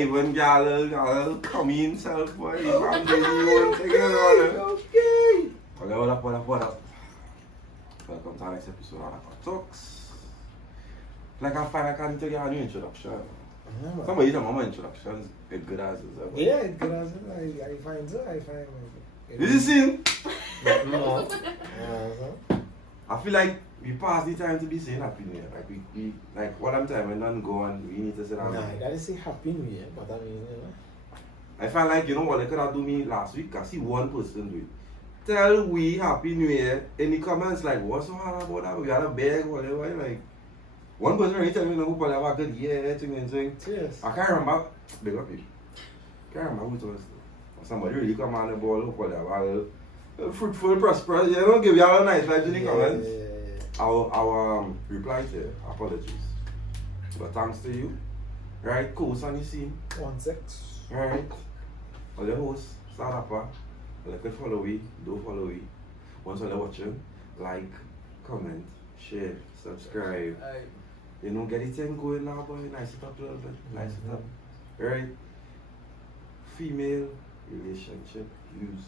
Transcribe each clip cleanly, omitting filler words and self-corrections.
even y'all come in self boy. I'm the one together. Okay. What up? Welcome to our next episode of Dappa Talks. Like I find I can't tell you a new introduction. Somebody tell me my introductions it's good as well. Yeah, it's good as well. I find so. This is scene. No. I feel like we pass the time to be saying Happy New Year. Like we like what I'm time when none go and we need to say that. Nah, I gotta say Happy New Year, but I mean, I felt like, you know what, they could have do me last week. I see one person do it. Tell we Happy New Year in the comments, like, what's so hard about that? We got a bag, whatever. Like, one person already tell me, no, people have a good year, thing. Cheers. I can't remember. Big up you. Can't remember who it was. Somebody really come on the ball, whatever. Fruitful, prosperous. You know, give y'all a nice life in the comments. Yeah. Our reply to apologies. But thanks to you. Right, cool, on the scene. 1-6. Alright. All the hosts, start up. Like to follow we, do follow we. Once you're watching, like, comment, share, subscribe. You know, get the thing going now, boy. Nice it up a little bit. Nice it up. Alright. Female relationship views.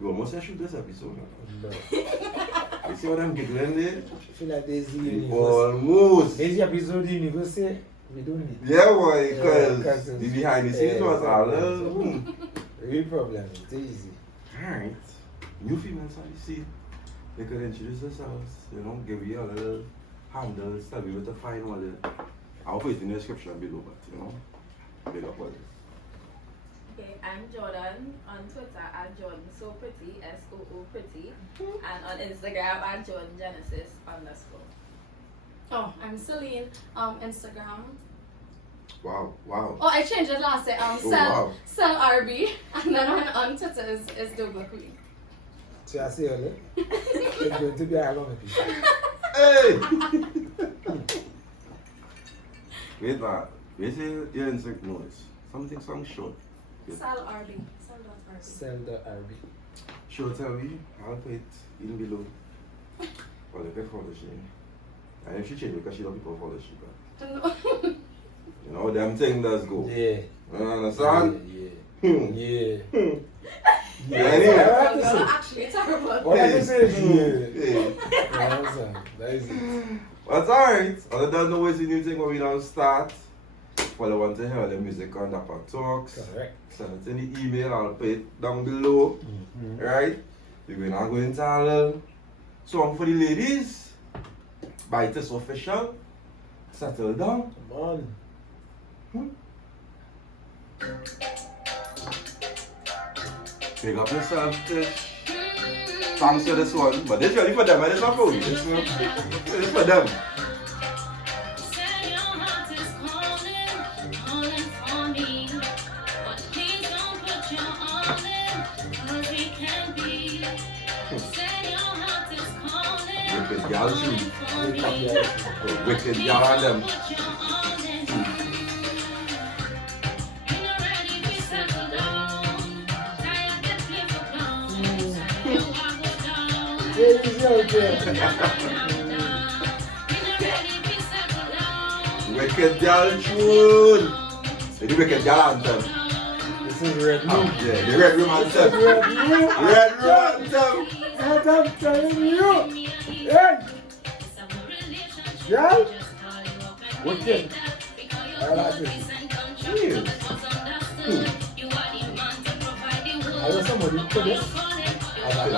You almost said shoot this episode now. No. You see what I'm giggling there? I feel like there's the universe. Almost. There's the episode the universe say we don't need. Yeah, boy, because Yeah, the behind the scenes was all real problem. It's easy. Alright. New females on the scene. They could introduce themselves, you know, give you a little handle, tell you where to find all the. I'll put it in the description below, but you know, big up all this. Okay, I'm Jordan on Twitter at Jordan So Pretty, SOO Pretty, and on Instagram at Jordan Genesis _. Oh, I'm Celine. Instagram. Wow. Oh, I changed it last day. Sell RB, and then on Twitter is Douglas Queen. So I say earlier, it's going to be a long episode. Hey! Wait, wait, you're in some noise. Something short. Sell RB. Sell the RB. Short, tell me, I'll put it in below. Or they can follow she. And if she change because she don't people follow she, but. No. You know, them thing does go. Yeah. You understand? Yeah. Yeah, anyway. Actually, terrible. What I can say is Yeah. You understand? That is it. But it's alright. Other than the ways the new thing when we don't start. For the one to hear the music on Dappa Talks. Correct. Send it in the email, I'll put it down below. Right? We're gonna go into a little song for the ladies. By this official. Settle down. Come on. Pick up yourself, Tish. Thanks for this one. But this really for them, and it's not for you. This is for them. Wicked gal too. Wicked gal on them. Wicked gal tune. The wicked gal anthem. This is Red Room. Yeah, the Red Room anthem. Red Room anthem. And I'm telling you. Hey! Yeah? Wicked. I like this. Cheers. I know somebody put this. I like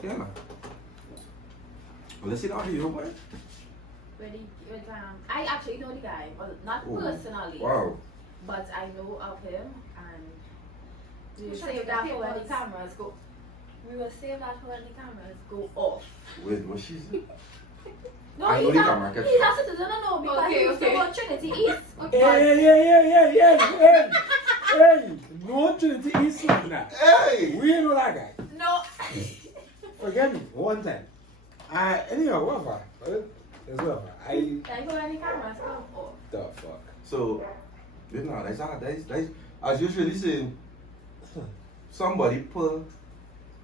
Yeah. Well, let's see that video, boy. Ready? I actually know the guy, well, not personally. Wow. But I know of him, and we will save that for when the cameras go. We will save that for when the cameras go off. Wait, what she said? No, I know he's the a camera catch. he's a citizen, I know, because Okay, he used to okay. go Trinity East. Hey! No Trinity East now. Hey! We ain't know that guy. No. Forget me, one time. Anyhow, whatever. It's whatever. Like when the cameras come off. The fuck? So, you know, that's as usually saying, somebody put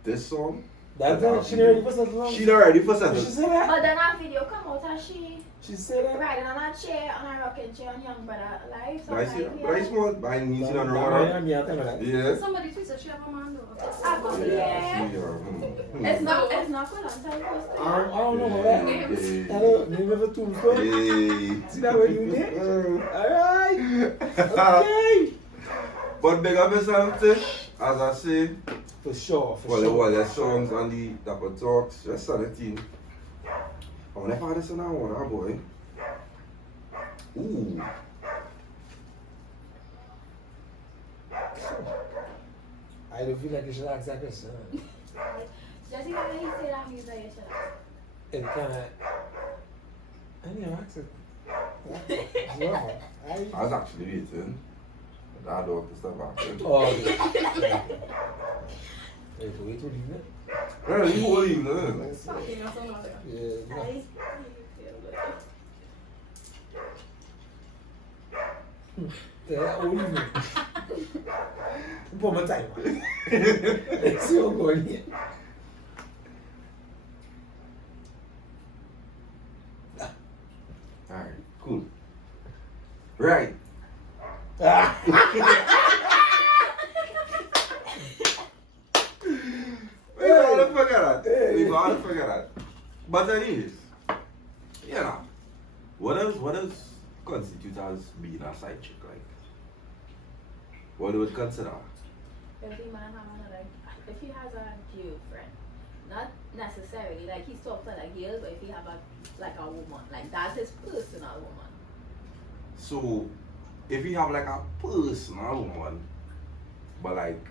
this song. That's it. She already for something long. She not ready for She something. said that? But then that video come out and she She said that? riding on a chair, on a rocking chair on Young Brother Live. So But I see, like, but I small by means in a room. Yeah. Somebody tweeted she have a man though. I go, yeah. It's not good on time. I don't know about that. Hey. I don't name of a tombstone. Hey. See that what you did? Alright. Okay. But big up yourself, Tish, as I say. For sure, for Well, sure. there's songs on the Dappa Talks, just on the team. I wonder if I had this in our water, boy. Ooh. I don't feel like you should ask that question. Just because he say that means that you should ask. It kind of. I need to ask it. I was actually waiting. But I don't to stop acting. Oh, yeah. Wait till evening. Well, you whole evening. Let's see. Okay, no, so not there. Yeah. I The whole evening. Put my time. Let's see what's going here. Alright, cool. Right. We gotta forget that. We gotta forget that. But anyways, you know, what does constitute as being a side chick like? What do you consider? If the man have another, if he has a girlfriend, not necessarily like he's talking to a girl, but if he have a woman, like that's his personal woman. So, if you have like a personal woman, but like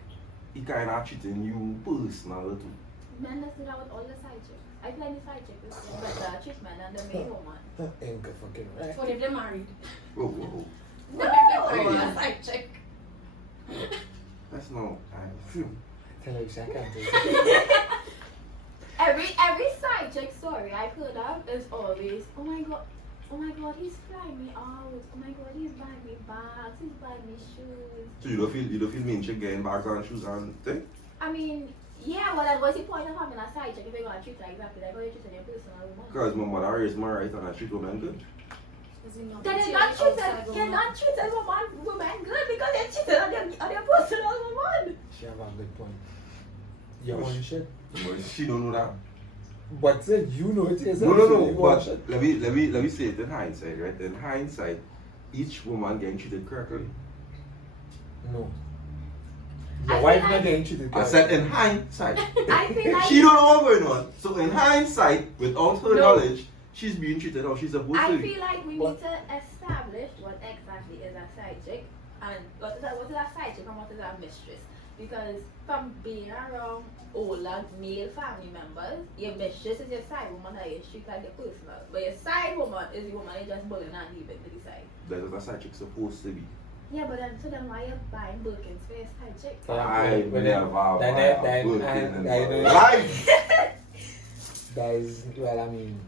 he kind of treating you personal too. Men let's do that with all the side chicks. I find the side chick is better treatment than the main woman. That ain't good fucking right. What if they're married? Whoa, whoa. What if they're married? A side chick. That's no. Phew. Tell her I can't do it. Every side chick story I've heard of is always, oh my god, he's flying me out. Oh my god, he's buying me bags, he's buying me shoes. So you don't feel mean chick getting bags and shoes and thing? I mean, yeah, well, what's the point of having a side chick if you're gonna treat her exactly like how you treat your personal woman? Because my mother raised my right and I treat women good. Then you're not treating woman good because they're cheating on their personal woman. She have a good point. You want your shit? But she don't know that. But you know it yourself. No. So you want But shit. let me say it in hindsight, right? In hindsight, each woman getting treated correctly. No. I Your wife feel not like- getting treated. I said in hindsight. I feel like She don't know what's going on. So in hindsight, without her No. knowledge, she's being treated how she's supposed I to be. feel like we need to establish what exactly is a side chick and what is a side chick and what is a mistress. Because from being around older male family members, your mistress is your side woman that you treat like your personal. But your side woman is the woman you just bullying and leaving to the side. That's what a side chick supposed to be. Yeah, but then so then why you buying Birkins for your side chick? I never buy a Birkin in my that life. is, well, I mean,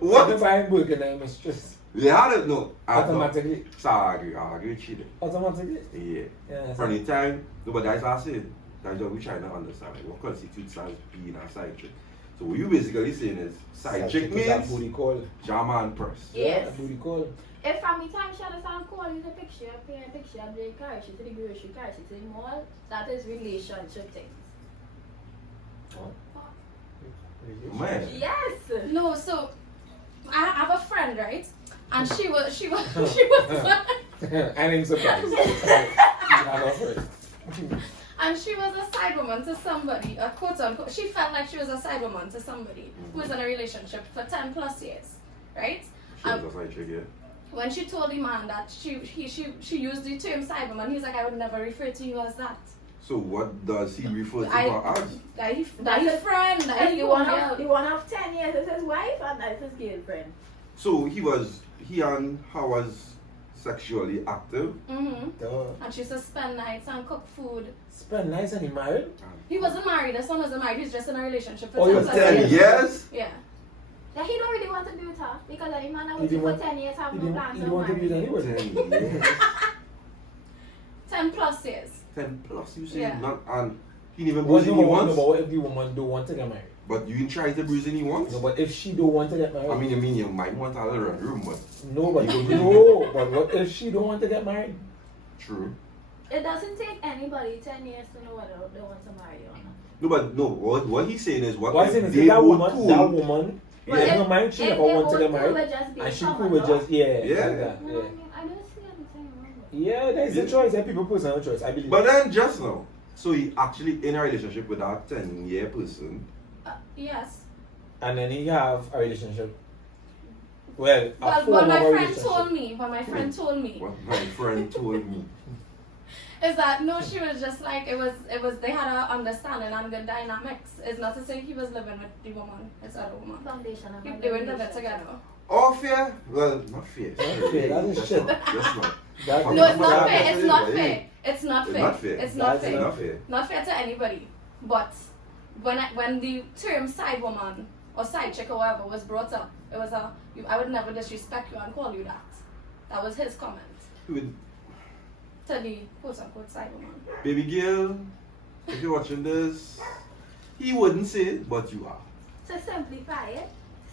What? if I book and I'm mistress, Yeah, I don't know. automatically, So I agree with you. automatically, Yeah. yeah. From the time, no, but that's what I said. That's what we're trying to understand. Like, what constitutes as being a side chick? So what you basically saying is side chick is a means booty call. jama and purse. Yes. A booty call. If from the time she understand calling you the picture, paying a picture, and they carry she to the grocery, carry she to the mall, that is relationship things. Man. Yes! No, so I have a friend, right? And she was I ain't surprised. I'm afraid. and she was a side woman to somebody, a quote unquote. She felt like she was a side woman to somebody who was in a relationship for 10 plus years, right? She was a side chick, yeah. When she told the man that she used the term side woman, he's like, I would never refer to you as that. So what does he refer to I- her as? That he That's friend, that he the want one of 10 years is his wife and that's his girlfriend. So he and her was sexually active. Duh. And she used to spend nights and cook food. Spend nice and he married. He wasn't married, this one wasn't married, he's just in a relationship Oh, he was 10 10 years. Yes. Yeah. That he don't really want to be with her because any man that He was didn't for want- 10 years have He no didn't, plans he to didn't want to be marry. there anyway. 10 years. 10 plus years. 10 plus, you say? Yeah. Not, and he didn't even What bruise if any once. the woman don't want to get married? But you didn't try to bruise any once. No, but if she don't want to get married, I mean, you might want a little room, but no, but You go- no, but what if she don't want to get married? true. It doesn't take anybody 10 years to know whether they want to marry or not. No, but no. What he's saying is, what Why if is it they that both woman? cool? That woman, But in if- her mind, she if never they want to both get cool married, with just being and she common cool with law, just yeah. Yeah. like that, no, yeah. I don't see anything wrong with it. Yeah, there's a Yeah. choice. There people personal choice. I believe. But then just now, so he actually in a relationship with that 10-year person. Yes. And then he have a relationship. Well, a Well, form what of my a friend relationship. told me, What my friend told me. is that no, she was just like it was they had a understanding and good dynamics. It's not to say he was living with the woman, it's other woman. Foundation of They were living together. Oh, fair? Well, not fair. fair, that is That's shit. not. That's not. That- No, it's not that- fair. It's not Yeah. fair. It's not It's fair. not fair. It's not That's fair. Not fair. Not fair to anybody. But when the term side woman or side chick or whatever was brought up, it was I would never disrespect you and call you that. That was his comment With to the quote unquote side woman. baby girl, if you're watching this, he wouldn't say it, but you are. To simplify it,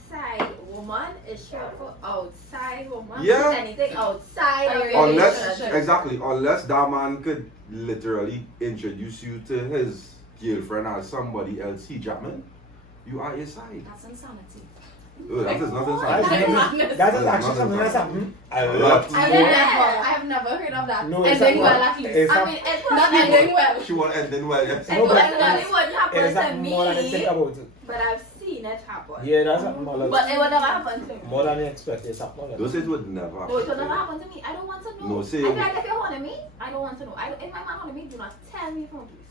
side woman is short for outside woman. Yeah. Anything outside of Unless- your Unless, relationship. exactly, unless that man could literally introduce you to his girlfriend as somebody else, he Jackman, you are his side. That's insanity. Oh, that is nothing That's side. not- that is actually something that's happened a lot. I've never heard of that. No, it's ending not- well at least. it's I not- mean, it's Not ending well. She won't end in well, yes. It No, but- definitely wouldn't happen It's to happened more than you think me, about it. but I've seen it happen. Yeah, that's happened more than But it would never happen to me. more than you expect. It's happened. Don't say it would never happen. No, it would never happen to me. I don't want to know. No, say I feel it- like if you're haunting me, I don't want to know. If my man haunting me, do not tell me from please.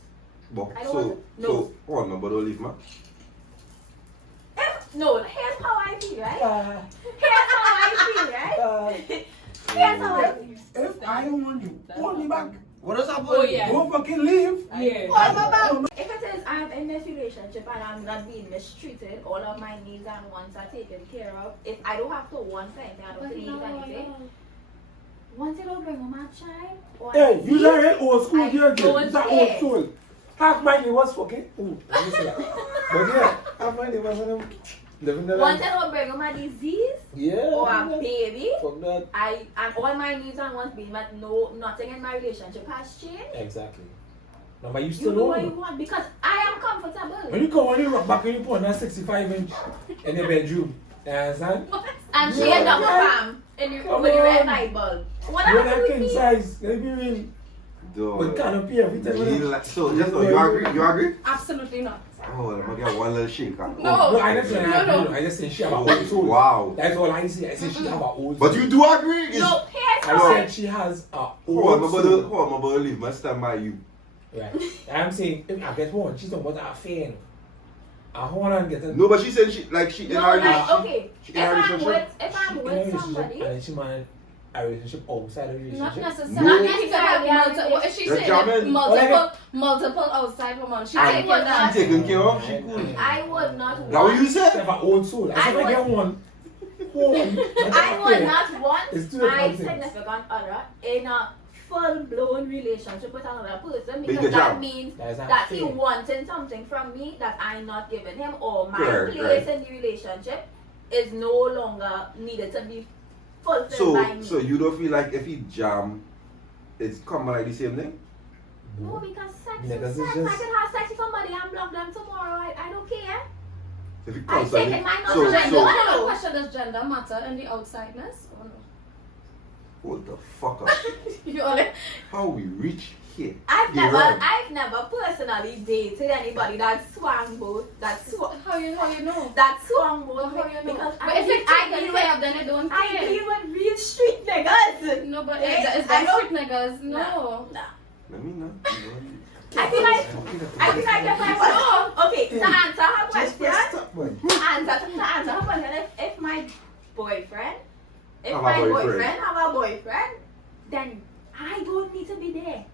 But, I don't so, want to- no. so, hold on, but don't leave, man. No, here's how I feel, right? Uh, Here's how I feel, right? Here's how I feel. If I don't want you, hold me back. What does that Oh, yeah. Don't fucking leave. Yeah. Hold my back. If it is I'm in this relationship and I'm not being mistreated, all of my needs and wants are taken care of. If I don't have to want anything, I don't need anything. Once you don't bring home my child, or hey, you see- are an old school I girl. don't You're an care. old soul. Half my name was fucking. Ooh, let me see that. But yeah, half my name was living the Once life. I don't bring home a disease Yeah. or a baby, Fuck that. and all my needs and wants being met, no, nothing in my relationship has changed. Exactly. No, but you You still do what you know. want because I am comfortable. When you go on, you rock back and you put on that 65-inch in the bedroom. You understand? And she Yeah. end up calm Come with the red on. light bulb. What You're happened not with king me? size. Let me real. With Dog. canopy every time. Real- So, just know, you agree? You agree? Absolutely not. Oh, I'm gonna get one little shake. Huh? No. No, I just say I No. agree. I just say she have a Oh, old soul. wow. That's all I say. I say she have a old soul. But you do agree? It's- No, here's I how said she has a Hold old on, soul. I'm about to leave my stand by you. Right. I'm saying if I get one, she's not about to affair. I want to get a No, but she said she, like, she in No, her like, relationship. okay, she if in a I'm relationship? with in a relationship, somebody, and then she might a relationship outside the Not relationship. necessarily. No. He could have multiple. If she's You're saying jamming. multiple outside women, she's I taking would that. She taken care of, she cool. I would not That what you want, She said? have her own soul. I said I if I get one, home, I would not want It's two my different things. significant other in a full-blown relationship with another person Big because jam. that means That's not that he fair. wanting something from me that I'm not giving him, or my Correct, place right. in the relationship is no longer needed to be fulfilled by me. So you don't feel like if he jam, it's come like the same thing? No, because sex Niggas is is sex. just- I can have sex with somebody and block them tomorrow. I don't care. If he I constantly, take it, mine not so, to Gender, so, I don't question does gender matter in the outsideness or no? hold the fuck up. You only How we reach here? I've You're never, right. I've never personally dated anybody that swung both, that swung how you know? both How you know? because But if it's taken care of, then it don't I care. deal with real street niggas. No, but Eh, it's I the don't- street niggas. No. Nah. Let me know. I feel like if I want okay, to answer her Just question, press stop button. to answer her question, if my boyfriend, Have a boyfriend. have a boyfriend, then I don't need to be there.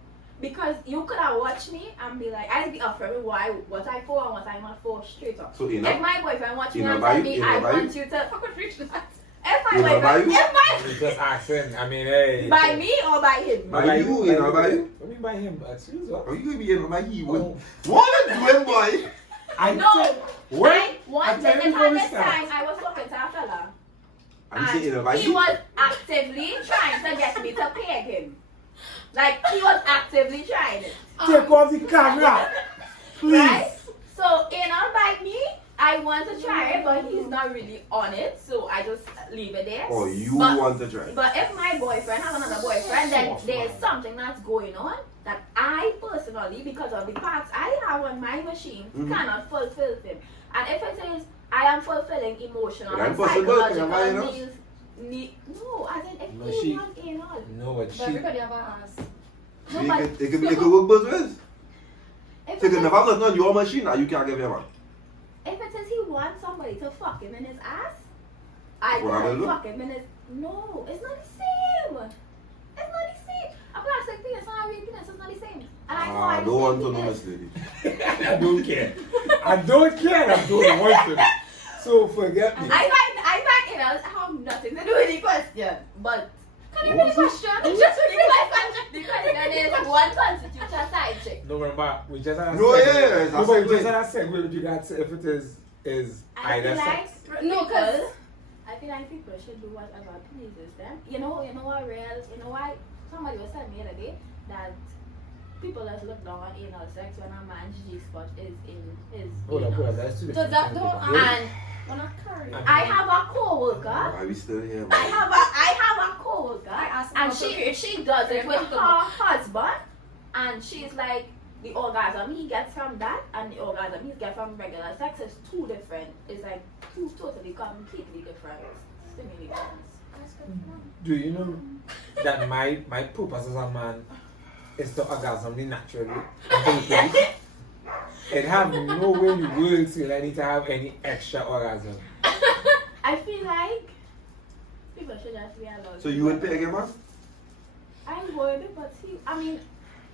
Because you could have watched me and be like, I'd be upfront with what I for and what I'm not for straight up. So, if my boyfriend watched me in a and bio- tell me, in a I bio- want you to fucking reach that. If my In a bio- boyfriend, You just asking. I mean, hey. by me or by him? By you, you know, by you. What do you mean by him? That's you, Are you gonna be in my he would? Oh. What are you doing, boy? I No. tell- Wait. One tell day you at from the this start. time, I was talking to a fella. I'm saying in a And he was actively trying to get me to pay him. Like, he was actively trying it. Take off the camera. Please. Right? So, by me, I want to try it, but he's not really on it. So, I just leave it there. Oh, you But- want to try? But if my boyfriend has another boyfriend, then there's something that's going on that I personally, because of the parts I have on my machine, cannot fulfill him. And if it is, I am fulfilling emotional But I'm and possible, can I psychological buy enough? needs. No, as in if No, he she- wants anal. No, but But she. everybody have an ass. No, It but can work both ways. if So, it if I'm is- not on your machine, now you can't give him one. if it is he wants somebody to fuck him in his ass, I What I can do? fuck him in his. No, it's not the same. It's not the same. A plastic penis and a real penis is not the same. And I know I I'm don't want to the know, same Miss penis. Lady. I don't care. I don't care. I don't want to. So forget me. I find it have nothing to do with the question, but Can you read the question? just the question is what constitutes a side chick? No, remember, we just had a No, segue. yeah, No, but we that's just had a segue with regards to if it is I either feel like sex. No, because I feel like people should do whatever pleases them. You know why somebody was telling me the other day that people just look down on anal sex when a man's G-spot is in his Hold up, anus. that's too does that don't And we're not carrying. I have a co-worker. Why we still here, I man? have a co-worker, I asked and her she does it with her husband, and she's like, the orgasm he gets from that and the orgasm he gets from regular sex is two different. It's like two totally completely different stimulations. Do you know that my purpose as a man is to orgasm me naturally? It have no way in the world till I need to have any extra orgasm. I feel like people should just be allowed. So you would pay again, man? I would, but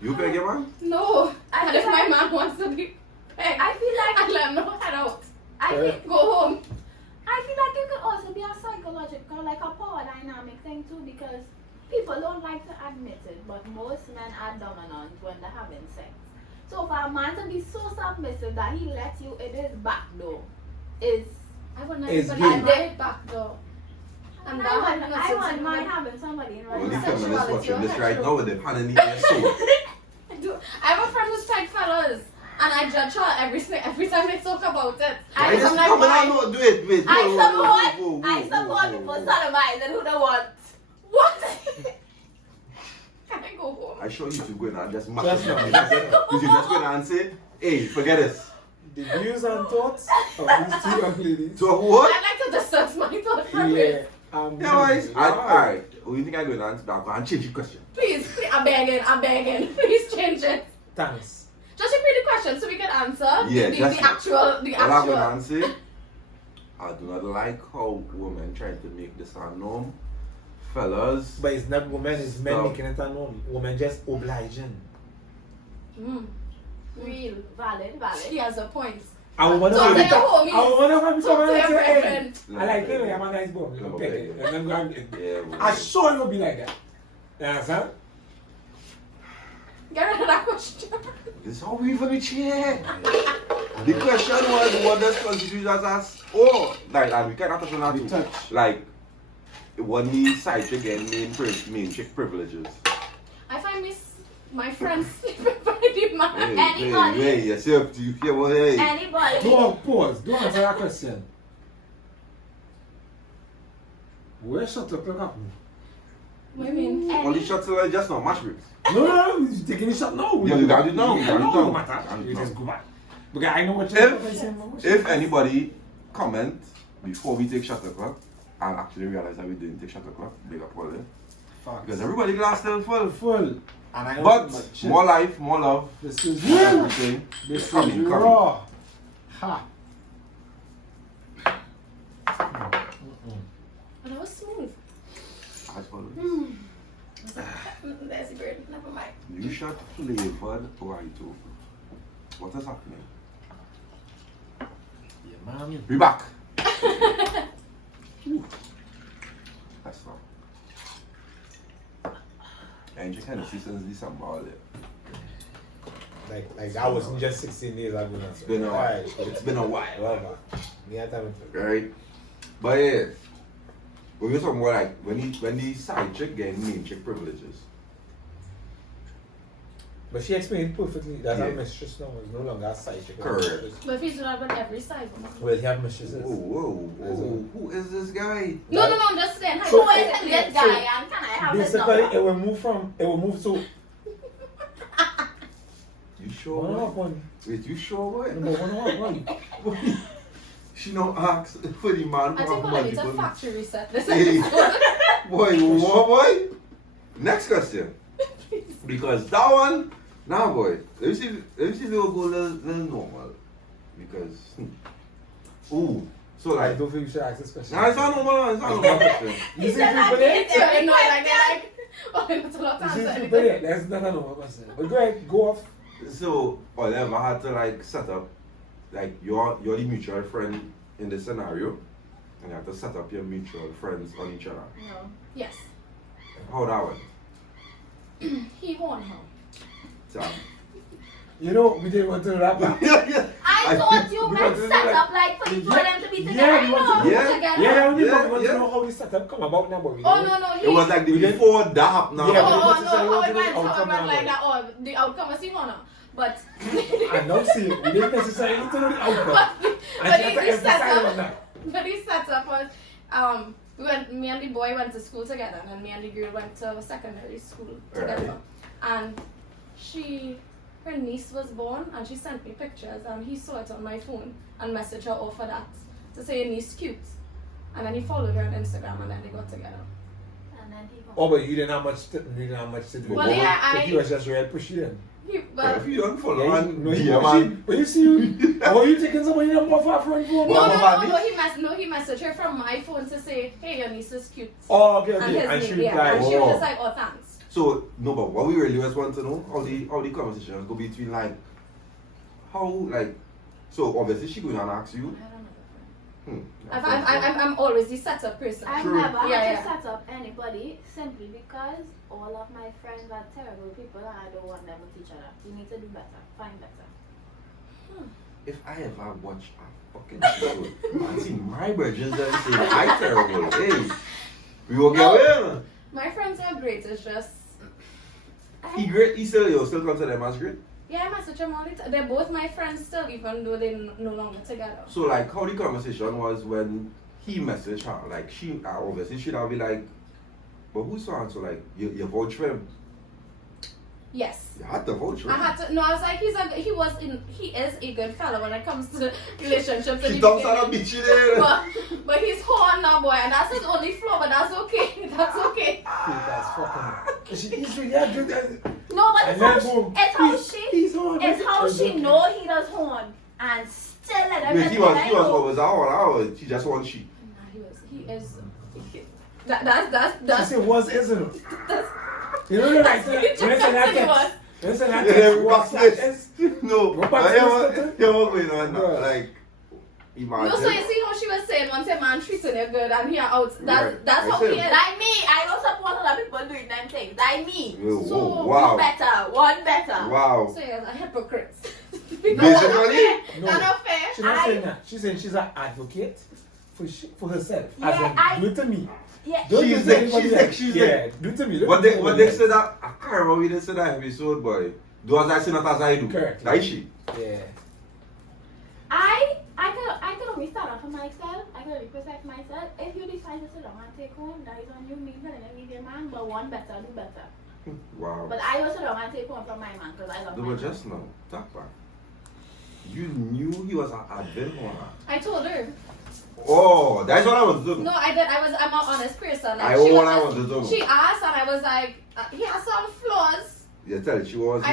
You pay again, man? No. I And if feel my like- man wants to be pegged, I feel like I let him know, head out. I feel Go home. it could also be a psychological, like a power dynamic thing too, because people don't like to admit it, but most men are dominant when they're having sex. So for a man to be so submissive that he lets you in his back door is I would not It's even good. let my back door. And I want mine having somebody in Well, right the now. feminists watching this right now with the pan in their soul. I have a friend who's pegged fellas, and I judge her every time they talk about it. I just I'm like, come and why? not do it. Wait, I support people sodomizing who don't want. What? Can I go home? I show you to go in and just match Just it. now. You should just go in and say, hey, forget this. The views and thoughts of these two young ladies. So what? I'd like to distance my thought from Yeah. it. Yeah, guys. Alright. What do you think I'm going to answer? I'll go and change the question. Please, I'm begging. Please change it. Thanks. Just repeat the question so we can answer Yeah, the just- actual. All I'm going to actual. answer, I do not like how women try to make this a norm. Fellas, But it's not women, it's men Stop. making it a norm. Women just obliging. Real, valid. She has a point. I want to Talk to have your homies. I want to have Talk to your say, hey, brethren. I like him, I'm a nice boy. Come on, Pick baby. it. And then go and yeah, well, I sure you'll be like that. You understand? Get rid of that question. this is how we even reach here. The question was, what does constitute as us? Oh, like, and we can't touch on that We too. touch. Like, what needs side chick and main chick privileges? I find my friends sleeping by the man. Anybody? Hey, yes, you hear what? Hey. Anybody? Don't pause. Don't answer that question. Where shut up your happen? What do you mean? All these shots are just not match breaks. No, you're taking a shot now. Yeah, you got it now, you got it No, now. matter. You Got it just now. go back. Because I know what you're saying. If anybody comment before we take shot o'clock and actually realize that we didn't take shot o'clock, big up all there. Facts. Because everybody glass still full. Full. And I don't But think much. more life, more love. This is Everything. This is Coming. raw. Ha. And it was smooth. As always. There's a bird. Never mind. You shot flavored White. What is happening? Yeah, man. Be back. That's all. I ain't kind of see since December all day. Like that wasn't just 16 days ago. It's been a while. It's been a while. Whatever. Yeah, time to. Right? But yeah, we were talking about like when the side chick getting main chick privileges. But she explained perfectly that Yeah. her mistress now is no longer a side chick. Correct. But if he's doing that with every side woman. Well, he have mistresses. Whoa. Who is this guy? No, I'm just saying. So- Who is this guy and can I have his Basically, number? it will move to You sure? one boy? up one. Wait, you sure? Boy? Number one up one. She don't ask for the man I who think have it's a multiple. factory reset. This Hey. episode. Boy, what boy? Next question. Because that one, nah boy. Let me see if it will go a little normal. Because ooh. So I like don't think you should ask this question. nah, it's not normal, it's not normal question. You see said people I there? did it. No, like, oh, that's a lot You of see answer. people there? That's not a normal question. But go ahead, go off. So Oliver had to like set up like you're the mutual friend in the scenario and you have to set up your mutual friends on each other. No. Yes. How that went? He won her. So, You know, we didn't want to wrap up. I thought you we meant want to set do up like for them to be together. Yeah, I we want know. to. Yeah. Together. Yeah, we Yeah, want to yeah. know how this setup come about now, but we Oh, didn't. no, it was like the We didn't- before that happened. Yeah, Oh, but no, necessarily how want it to went, know how it outcome went like now. that. Oh, the outcome was he won her. But, I know, see, we didn't necessarily need to know the outcome. but And he she has to set emphasize on up, that. but he set up was, me and the boy went to school together, and then me and the girl went to secondary school together. And her niece was born, and she sent me pictures, and he saw it on my phone and messaged her off for that to say your niece cute. And then he followed her on Instagram, and then they got together. And then he Oh, but you didn't have much to do. Well, yeah, So he was just real pushy then. But if you don't follow Yeah, man, no, he yeah, pushy. man. But you see, were you taking somebody number off our front phone? He messaged her from my phone to say, hey, your niece is cute. Oh, okay, And okay. his And she name, yeah. replied. And she was Oh. just like, oh, thanks. So no, but what we really just want to know how the conversations go between like how like so obviously she going to ask you. I don't know. I'm always the setup person. I've True. never Yeah, had yeah. to set up anybody simply because all of my friends are terrible people and I don't want them with each other. You need to do better. Find better. If I ever watch a fucking show and see my bridges and say I terrible, hey, we will get away. My friends are great, it's just... He great, you still consider them as great. Yeah, I message them all the time. They're both my friends still, even though they're no longer together. So like how the conversation was when he messaged her, like she obviously she'd have be like, but who's so and so like you vouch for him? Yes. You had to vouch for I him. had to, no, I was like, he is a good fella when it comes to relationships. She and dumps everything. on a bitch there. But he's horn now, boy, and that's his only flaw, but that's okay. That's okay. That's fucking. He's really a good. No, but And then boom. it's how she know he does horn and still let him Wait, he was always out. She just wants she. Nah, he is. That's She said, was isn't it? You know the right thing? He Listen, just that said he was. text. Listen, that Yeah, text. what's What's this? that? No, Go back but to this, yeah, what going on now? Bro. Like, imagine. No, so you see how she was saying once a man treating you good and he out. Right. That's I how said- he is. Like me, I don't support other people doing them things. Like me. Whoa, So, whoa, wow. One better. Wow. So you're a hypocrite. Basically, That's No. not fair. She's not saying that. She's saying she's an advocate for herself. Yeah, As in, do it to me. Yeah. Don't She's do it to like- anybody she's like- else. she's Yeah, do it to me. Don't what do it they to what anybody they said that I can't remember what they said that episode, boy. Do as I say, not as I do. Correct. Like she. else. Yeah. I can only stand up for myself. I can only protect myself. If you decide to sit down and take home, that is on you. Me telling you, leave your man, but one better, do better. Wow. But I will sit down and take home from my man because I love No, my but man. just now, Dappa, you knew he was an advent owner. I told her. Oh, that's what I was doing. No, I did. I'm an honest person. Like, I she all was I just- wanted to do. She asked and I was like, he has some flaws. You tell she was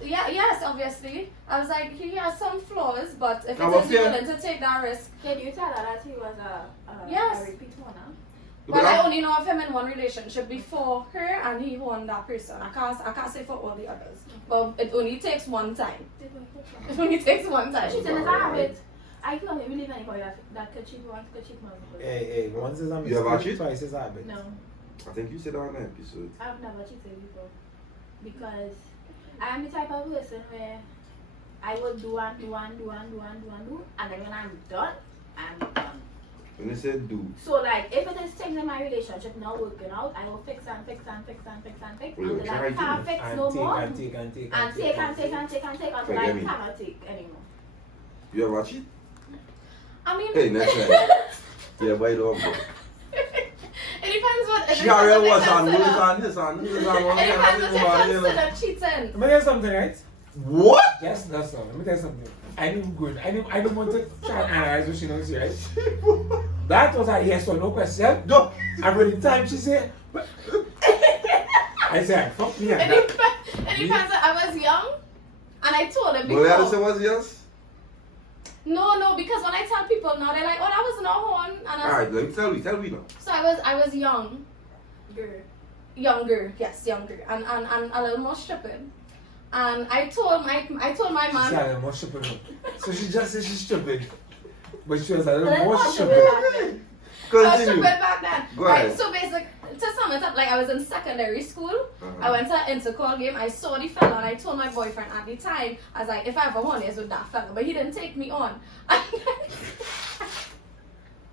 Yes, obviously. I was like, he has some flaws, but if Now, he's what's your- willing to take that risk. Can you tell her that he was Yes. a repeat one? Well, I only know of him in one relationship before her, and he won that person. I can't say for all the others, but it only takes one time. It only takes one time. She's in his habit. I don't believe anybody that could cheat once, could cheat multiple. Hey, once is a You ever mistake, cheat? twice is a habit. No, I think you said on an episode. I've never cheated before because I'm the type of person where I will do, and then when I'm done, I'm done. When you said do, So like, if it is things in my relationship not working out, I will fix Well, until you I try can't to. fix And no take, more. and take And take until I Forget me. cannot take anymore. You ever cheat? I mean, Hey, next time. Yeah, by the way. it depends what. It She depends already what was they on consider- this and this and this and one. It depends what they consider cheating. Let me tell you something, right? What? Yes, that's all. Let me tell you something. I knew good. I didn't want to try and analyze what she knows, right? That was a yes or no question. No. And by the time she said, I said, fuck me. It depends. I was young, and I told him Well, the other before. was yes. No, because when I tell people now, they're like, "Oh, that was no horn," and I Alright, let me tell me now. so I was young, Girl. younger, and a little more stupid. And I told my She man. said a little more stupid. So she just said she's stupid. But she was a But little let's more not do stupid. it back then. I was Continue. stupid back then. Go Right, ahead. so basically, to sum it up, like I was in secondary school. Uh-huh. I went to an intercall game. I saw the fella, and I told my boyfriend at the time, I was like, if I ever want is with that fella, but he didn't take me on.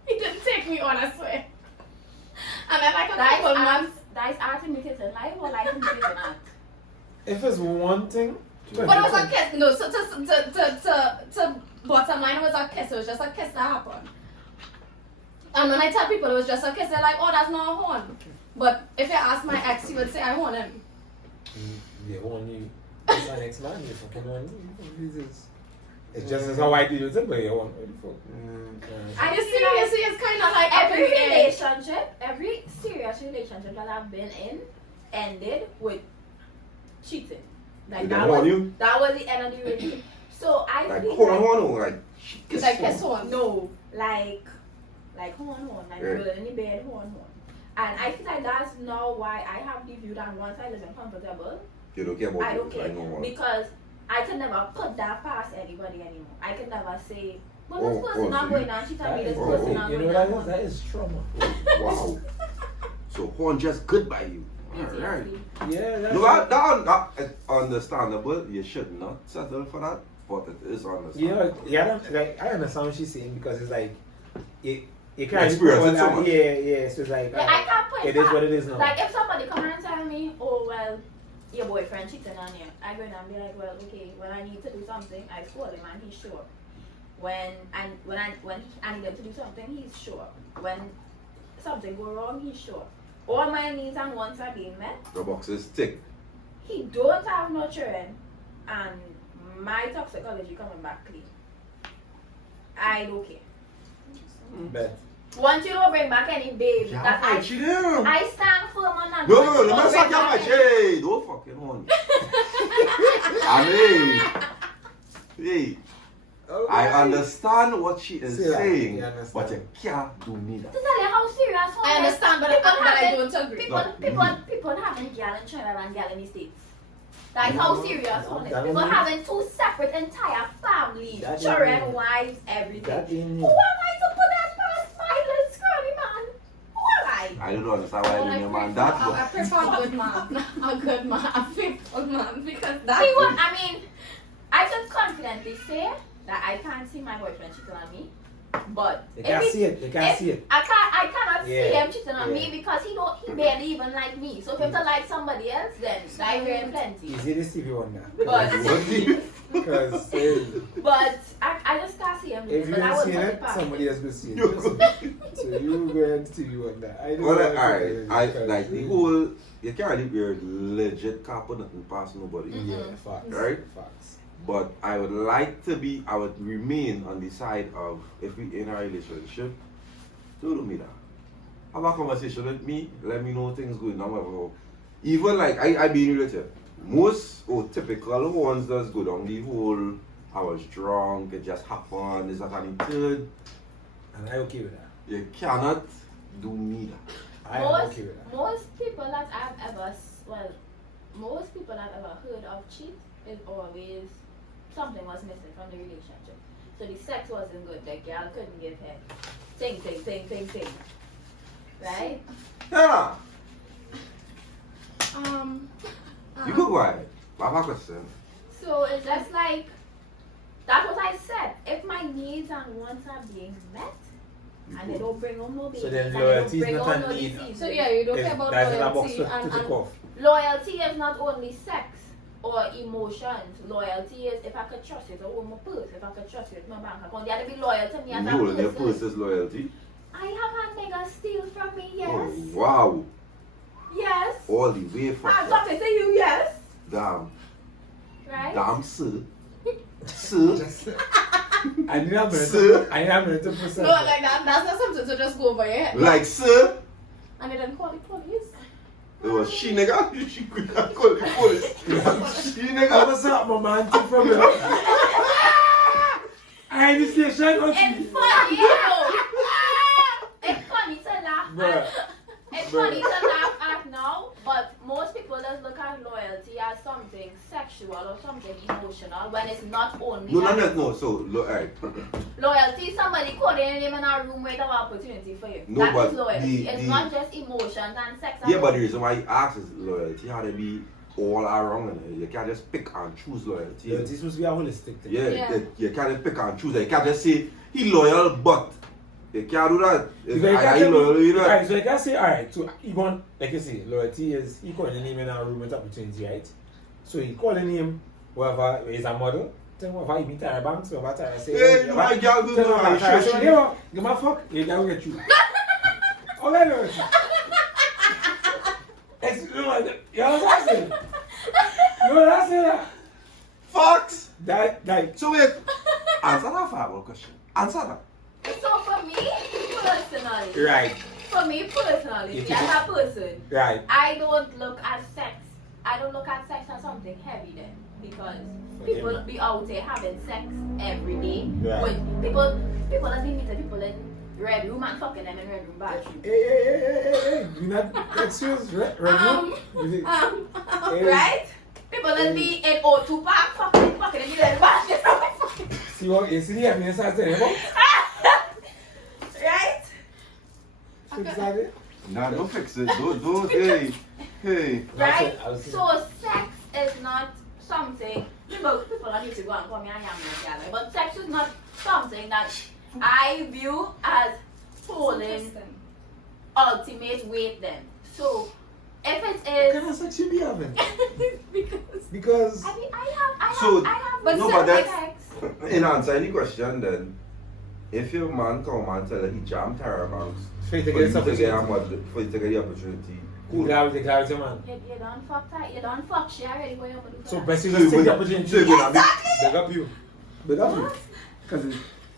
He didn't take me on, I swear. And then like a couple months. That is art imitating life or life imitating art? If it's one thing, But it was a kiss. No, so to bottom line, it was a kiss. It was just a kiss that happened. And when I tell people it was just a kiss, they're like, oh, that's not a horn. But if you ask my ex, he would say I horn him. they own you. It's an ex-man, you fucking own you. It's just as how I deal with it, but you own what the fuck. I You see, it's kind of like every up in the air. relationship, every serious relationship that I've been in ended with cheating. Like Did that they was, horn you? that was the end of the relationship. So I Like, feel hold like, on, like, It's like kiss horn. no, like horn, like Yeah. rolling in the bed, horn. And I feel like that's not why I have the view that once I live in comfortable, you don't care about I don't it, care. like, no more. Because I can never put that past anybody anymore. I can never say, well, Oh, this person oh, not so going you- on, she told That me this is, oh, person oh. not you know going what that on. is? That is trauma. Wow. So horn just good by you. Alright. Yeah, that's No, that understandable. You should not settle for that, but it is understandable. you know, yeah, I understand what she's saying because it's like you can't Experience put it so that- much. Yeah, so it's like Yeah, I can't put it is what it is now. Like if somebody come and tell me, oh well, your boyfriend cheating on you, I go in and be like, well, okay, when I need to do something, I call him and he's sure. When I need him to do something, he's sure. When something go wrong, he's sure. All my needs and wants are being met. The box is thick. He don't have no children, and my toxicology coming back clean. I don't care. But Once you don't bring back any babe, Yeah, that I cheat him. I stand firm on that. No, Once you let me don't suck bring your back match. any- Hey, don't fucking horn. I mean, hey, I understand what she is See that? saying, You understand. but you can't do me that. To tell you how serious I understand, but I don't agree. People having gal in China and gal in the States. That's how No, serious no, on it. that People don't having two separate entire families, That children, don't- wives, everything. that Who ain't am new. I to put that past my little scrawny man? Who am I? I don't understand why Well, you I name man prefer- that. I prefer a good man, a good man, a faithful man, because that. He won't- I mean, I can confidently say that I can't see my boyfriend cheating on me. But you if can't it- see it. You can't if- see it. I cannot see Yeah, him cheating on me yeah. because he barely even like me. So if him to like somebody else, then I hear plenty. Easy to see you on But that. Because but I just can't see him. if you but I don't would see put it, it past somebody him. else will see it. So you go and see you on that. I don't Well, know alright, what to do like the because- whole, you can't leave your legit car put nothing past nobody. Yeah, facts. Right? Facts. But I would remain on the side of, if we in a relationship, don't do me that. Have a conversation with me, let me know things going on. Whatever. Even like, I being real with you. most or typical ones that's good on the whole, I was drunk, it just happened, is that and the third. And I okay with that. You cannot do me that. I am okay with that. Most people that I've ever, most people that I've ever heard of cheat is always something was missing from the relationship. So the sex wasn't good, the girl couldn't give head. Ting. Right? Yeah. You could go ahead. I have a question. So it's just like, that's what I said. If my needs and wants are being met, and they don't bring home no babies, So then and loyalty they is don't not bring home an no need. disease. So yeah, you don't care about That's in a box loyalty to and tick off. Loyalty is not only sex or emotions. Loyalty is if I could trust you to hold my purse, if I could trust you with my bank account. You have to be loyal to me as a You hold your person. purse's loyalty. I have had niggas steal from me, yes. Oh, wow. Yes. All the way from I'm talking to you, yes. Damn. Right? Damn, sir. Sir. I didn't have Sir. minute to present. no, like that. That's not something to just go over your head. Like, sir. And they didn't call the police. It was she nigga. She could not call the police. She nigga. What's up, my man? Take from me. I ain't the station. What's It's funny, you know. It's funny to laugh Bruh. at. It's funny to laugh at now, but most people just look at loyalty as something sexual or something emotional when it's not only No. So, look, alright. loyalty is somebody calling your name in a room waiting for opportunity for you. No, That but is loyalty. It's the- not just emotions and sex. Yeah, but the reason why you ask is loyalty had to be all around. And you can't just pick and choose loyalty. Loyalty is supposed to be a holistic thing. Yeah. You can't just pick and choose. You can't just say he loyal, but you can't do that. Because you I can't tell loyal, me, you know. alright, so you can say, alright, so you want, like you say, loyalty is, you call the name in a room with opportunity, right? So you call the name, whoever is a model, tell whoever you meet Tara Banks, whoever Tara say, Hey, you my girl do tell know whoever how Tara she say, yo, give my fuck, you can't get you. All I know is, it's, you know what I'm saying? You know what I'm saying? Fox. That, So wait. Answer that for question. Answer that. So for me personally, right, for me personally, You me think as a person, right. I don't look at sex. I don't look at sex as something heavy then, because people be out there having sex every day. Right. With people that be meeting people in red room and fucking them in red room bathroom. Hey, you not excuse, right? Hey. Right? People that be in O2 park fucking in the red bathroom. See what you see the evidence I said, right? Right? Fix that. Nah, don't fix it. Don't. Hey. Right? I was saying. So sex is not something people are used to go and call me a young girl, but sex is not something that I view as holding ultimate weight then. So if it What kind is of sex you be having? I Because have But no, sex- but that's sex. in answer any question then. If your man come and tell her he jammed Tara Banks for you to for get you this to get opportunity. for you to get the opportunity, cool. Clarity, man. You don't fuck that. You don't fuck shit already. What you gonna do for So that? best you So just you take the gonna- opportunity. so you gonna be- Big up you. Big up you. What?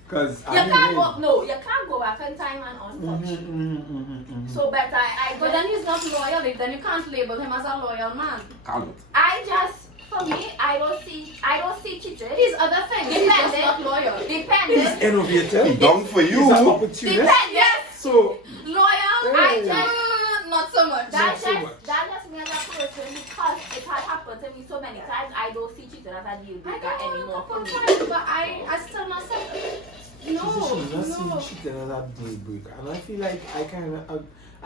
Because You can't go. No, you can't go back in time and unfuck shit. So better I But then he's not loyal. Then you can't label him as a loyal man. Can't. I just, for me, I don't see cheating. He's other things. He's just not loyal. Dependent. innovative. Done for He's an you. opportunist. Dependent. So, Loyal? I just, Not so much. that's so just, much. that's just me as a person because it has happened to me so many times. I don't see cheating as a deal I breaker don't anymore for want me. to fight, but I still not say. she's not No. seeing cheating as a deal breaker. And I feel like I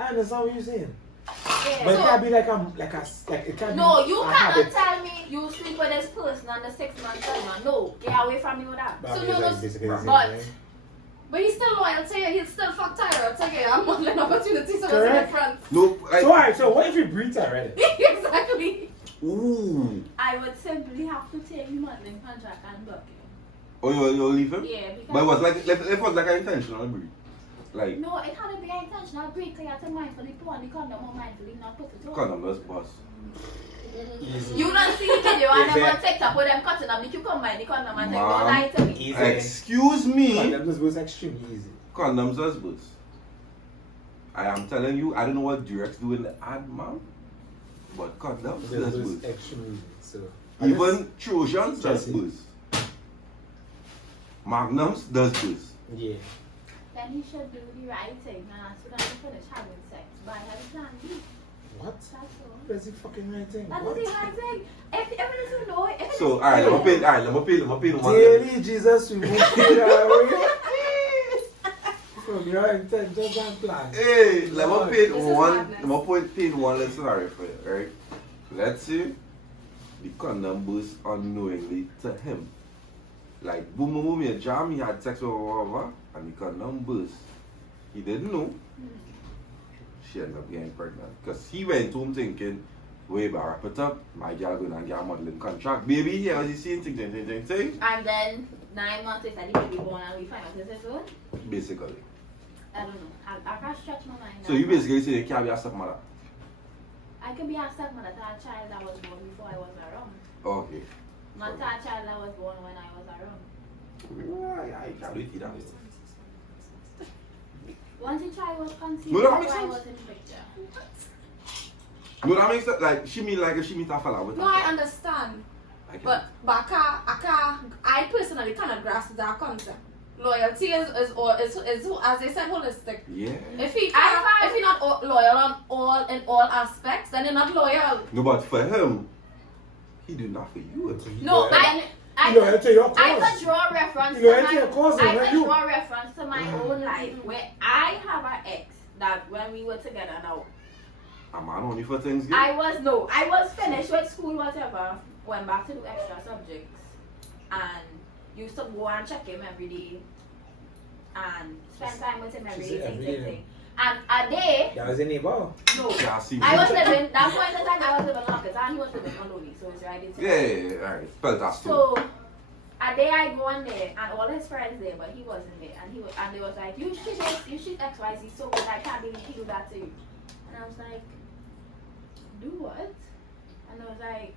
understand what you're saying. Yeah. But it So- can't be like it can't No, be you a cannot habit. tell me you sleep with this person on the 6 month time. No, get away from me with that. But I So mean, no, it's no, basically the same but- thing. But he's still loyal to you. He'll still fuck Tyra. It's okay. I'm not an opportunity, so it's Correct. different. No, like, So alright, so what if you breathe already? Exactly. ooh. I would simply have to take the modeling contract and block you. Oh, you'll leave him? Yeah, because But it was like, it was like an intentional breed. Like, no, it had to be an intentional break because you have to mindfully put on the condom or mindfully not put it on. condoms, boss. Easy. You don't see the video and Is them it- on TikTok with them cutting up the cucumber in the condom and say, Ma'am. don't lie to me. Easy. Excuse me. Condoms was extremely easy. Condoms husbands. I am telling you, I don't know what Durex do in the ad, man. But condoms There's does those boost. extra movement, so. Even Trojans does Chelsea. boost. Magnums does boost. Yeah. Then he should do the right thing and ask for them to finish having sex by having plan B. What? That's all. That's the fucking right thing. That's What? the right thing. If you know, if So, alright, let me paint one. Daily Jesus, we move it away from your intentions and plans. Hey, let me paint This is one. madness. Let me paint one little scenario for you, right? Let's say the condom burst unknowingly to him. Like boom, boom, boom, he jam, he had sex with whatever, and the condom burst. He didn't know. She ended up getting pregnant because he went home thinking, "Way back, wrap it up. My girl gonna get a modeling contract, baby." Here was the same thing. and then 9 months later, the baby born and we find out it's his own. Basically. I don't know. I can't stretch my mind. So you basically say you can't be a stepmother. I could be a stepmother to a child that was born before I was around. Okay. Not to a child that was born when I was around. I can't do it that way. Once the child was conceived, No, that makes before I sense. was in the picture. No, that makes sense. Like she mean like if she meet a fella with No, I understand. I can't. But I personally cannot grasp that concept. Loyalty is as they said, holistic. Yeah. If you're not loyal in all aspects, then you're not loyal. No, but for him, he do not for you. No, I You know, to your I cause. could draw reference You know, to it's your cause, I not could you. draw reference to my own life where I have an ex that when we were together now, A man only for Thanksgiving. I was finished with school, whatever, went back to do extra subjects and used to go and check him every day and spend time with him every She day, said every day. And a day, That was in the bar. no, Yeah, see. I was living, that point in time I was living on Marcus and he was living on Lodi, so it's right Yeah, alright. Spell that too. So a day I go on there and all his friends there, but he wasn't there, and they was like, you should XYZ so good, I can't believe he do that to you. And I was like, do what? And I was like,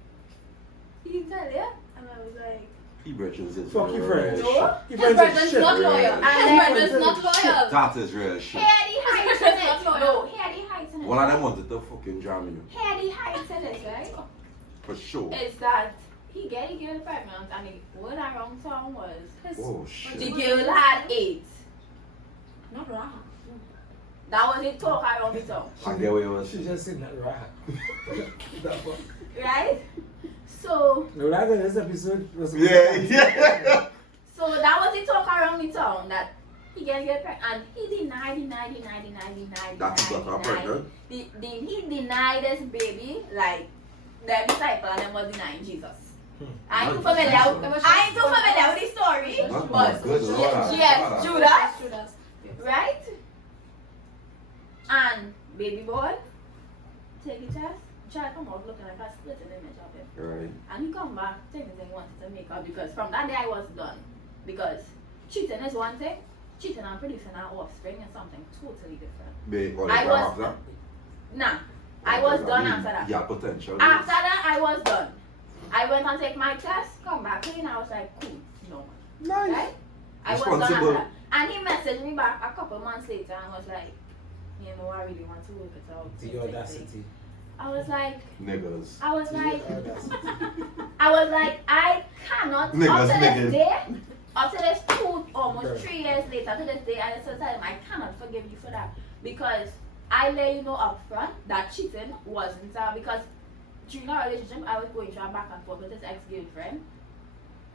he didn't tell you? And I was like, He bridges is Fuck your friends. No. Your His friends brother's is shit. not loyal. Yeah. His brother's not loyal. That is real shit. he had the heights in it. No, he had the heights in it. One of them wanted to fucking jam you. He had the heights in it, right? For sure. Is that he get the girl pregnant and the word around town was Oh the shit. girl had AIDS. Not Raha. That was the talk around the town. And there we was. She just said that right. Dappa. Right? So No, rather this episode was Yeah. So that was the talk around the town that he get pregnant and he denied. That's what got her pregnant. He denied this baby like the disciple and them was denying Jesus. I ain't too familiar with the story, That's but good, Lord. yes, Judas, Judas. right? And baby boy, take the test, child come out looking like a splitting image of him. Right. And he come back thinking he wanted to make up because from that day I was done. Because cheating is one thing, cheating and producing an offspring is something totally different. Big or I was- after. Nah, I was done after that. Yeah, potential. After that, I was done. I went and take my test, come back clean, I was like, cool, no man. Nice. Right? I was done after Responsible. that. And he messaged me back a couple months later and was like, you know, I really want to work it out. The audacity. I was like, Niggas. I was like, The audacity. I cannot, Niggas, up to niggas. this day, up to this almost 3 years later, to this day, I still tell him, I cannot forgive you for that. Because I let you know up front that cheating wasn't, because during our relationship, I was going through a back and forth with his ex-girlfriend.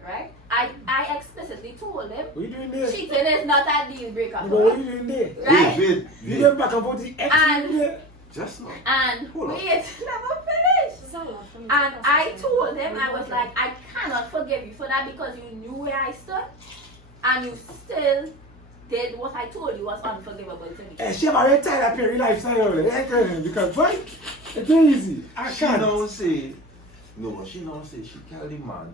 Right? I explicitly told him, What are you doing there? cheating is not a deal breaker But for what are me. you doing there? Right? Wait. You get back and forth the ex And- you there? Just now. And Hold on. wait, never finished. It's a lot for me. And I told him, I was like, I cannot forgive you for that because you knew where I stood and you still did what I told you was unforgivable to me. Hey, she have already tied up your lifestyle because why? It's not easy. I She can't. don't say. No, but she don't say she tell the man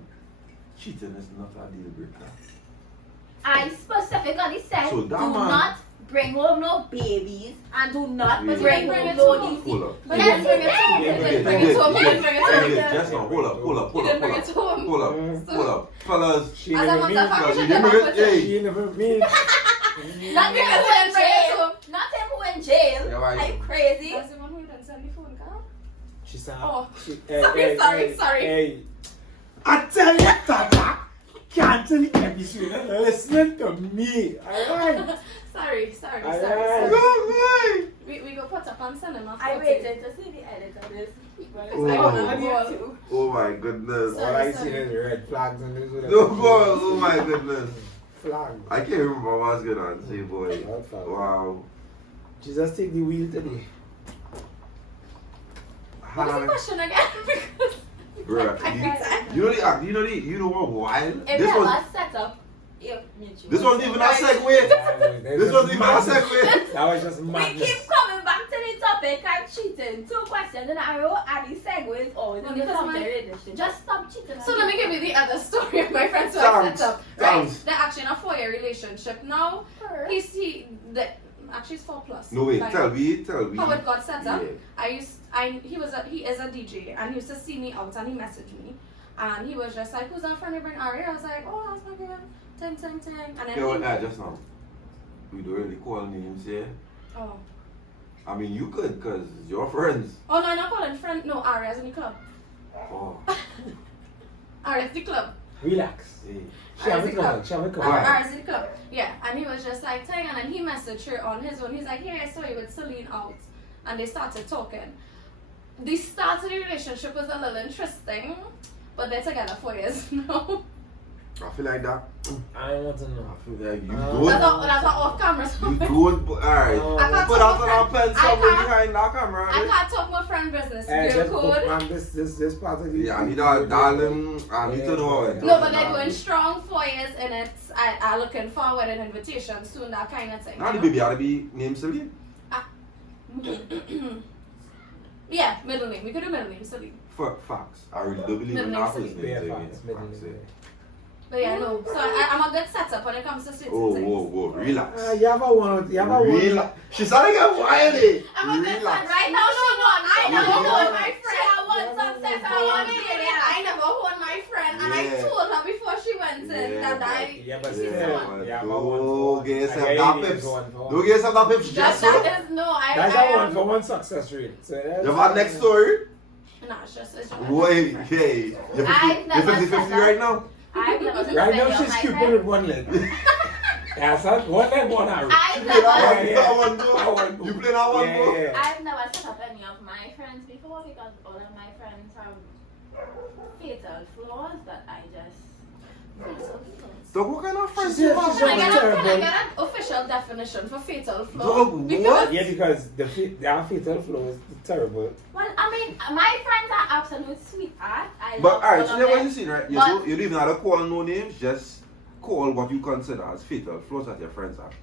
cheating is not a deal breaker. I specifically said, So do that man- not bring home no babies and do not Wait, bring bring home it no home. DC. Hold up. But Yes, he didn't bring it he home. He did. didn't bring it home. He didn't bring it home. Just now, hold up. He didn't bring it home. Hold up. Fellas, She As a never matter mean. of fact, because you you should didn't never bring put it. it. Hey. She never mean. Not him who in jail. home. Not him who in jail. Yeah, why? Are you crazy? That's the one who didn't send the phone call. She said, Oh, hey, sorry. Hey. I tell you, Tata, cancel the episode. Listen to me. Alright. Sorry. Alright. We go put up on cinema. I waited to see the edit of this. Oh. I want to Oh my goodness. All I see is red flags and this. No, boy, oh my goodness. Flag. I can't remember what's going on. Say, boy. Wow. Jesus, take the wheel today. What is the question again? Because Bruh, you know what wild? If This you was have a setup, this wasn't even a segue. This wasn't even a segue. That was just we madness. keep coming back to the topic of cheating. 2 questions in a row and the segue is always in the Because topic. my- Just stop cheating. So let me give you the other story of my friend's who I set up. Right? Sounds. They're actually in a 4-year relationship now. Actually it's 4 plus. No wait, Like, tell me. how it got set up. Yeah. He is a DJ and he used to see me out and he messaged me and he was just like, who's our friend? You bring Ari? I was like, oh, that's my girl. Ting. And then Yeah, well, just now. We don't really call names here. oh. I mean, you could, because you're friends. Oh no, I'm not calling friend. No, Ari is in the club. Oh. Ari is the club. Relax. Hey. She have a couple. Right. Ari is the club. Yeah, and he was just like, Ting, and then he messaged her on his own. He's like, yeah, I saw you with Celine out. And they started talking. The start of the relationship was a little interesting, but they're together 4 years now. I feel like that. I want to know. I feel like you That's don't. an off camera. You don't. Alright. I can't Put talk out my on friend. pen I somewhere can't- behind that camera. I can't talk my friend business. You're Just cool. bookmark this part of the. Yeah, I need to darling. I need to know it. No, but they're going strong 4 years in it. I'm looking forward to an invitation soon, that kind of thing. Now the baby ought to be named Celine. Yeah, middle name. We could do middle name, Celine. Facts. I really do believe Middle in name half Celine. his name. Yeah, thing, facts. yeah. Middle Facts, name. yeah. But yeah, no. So I'm a good setup when it comes to sweet things. Whoa, relax. You have a one. You have a one. Relax. She's starting to get wily. I'm a good Relax. son. Right now, she won. I Okay. never won my She friend. had one success. I won it. I never won my friend. And I Yeah. told her before she went in Yeah, that I... Yeah, but Yeah, still. man. You have a Don't one. get yourself I that gave you pips. one for one. Don't get yourself that pips. Just so. That is no. That's I a am... 1 for 1 success rate. So that's You have a next story? No, it's just... Wait, hey. You're I've never 50-50 said that. right now? I've never seen Right a now video of she's my cupid friend. with one leg. Yeah, so 1 leg, 1 arrow. I've You play that never, one, Yeah, that one, yeah. go. You play that one, go. Yeah. I've never set up any of my friends before because all of my friends have fatal flaws that I just. So what kind of friends She's you a- have? she's Can I a- get terrible. an official definition for fatal flaw? Dog, Because- what? Yeah, because the fatal flow is terrible. Well, I mean, my friends are absolute sweethearts. I But love alright, all so of then what them. you see, right? You But- don't even have to call no names, just call what you consider as fatal flaws that your friends have.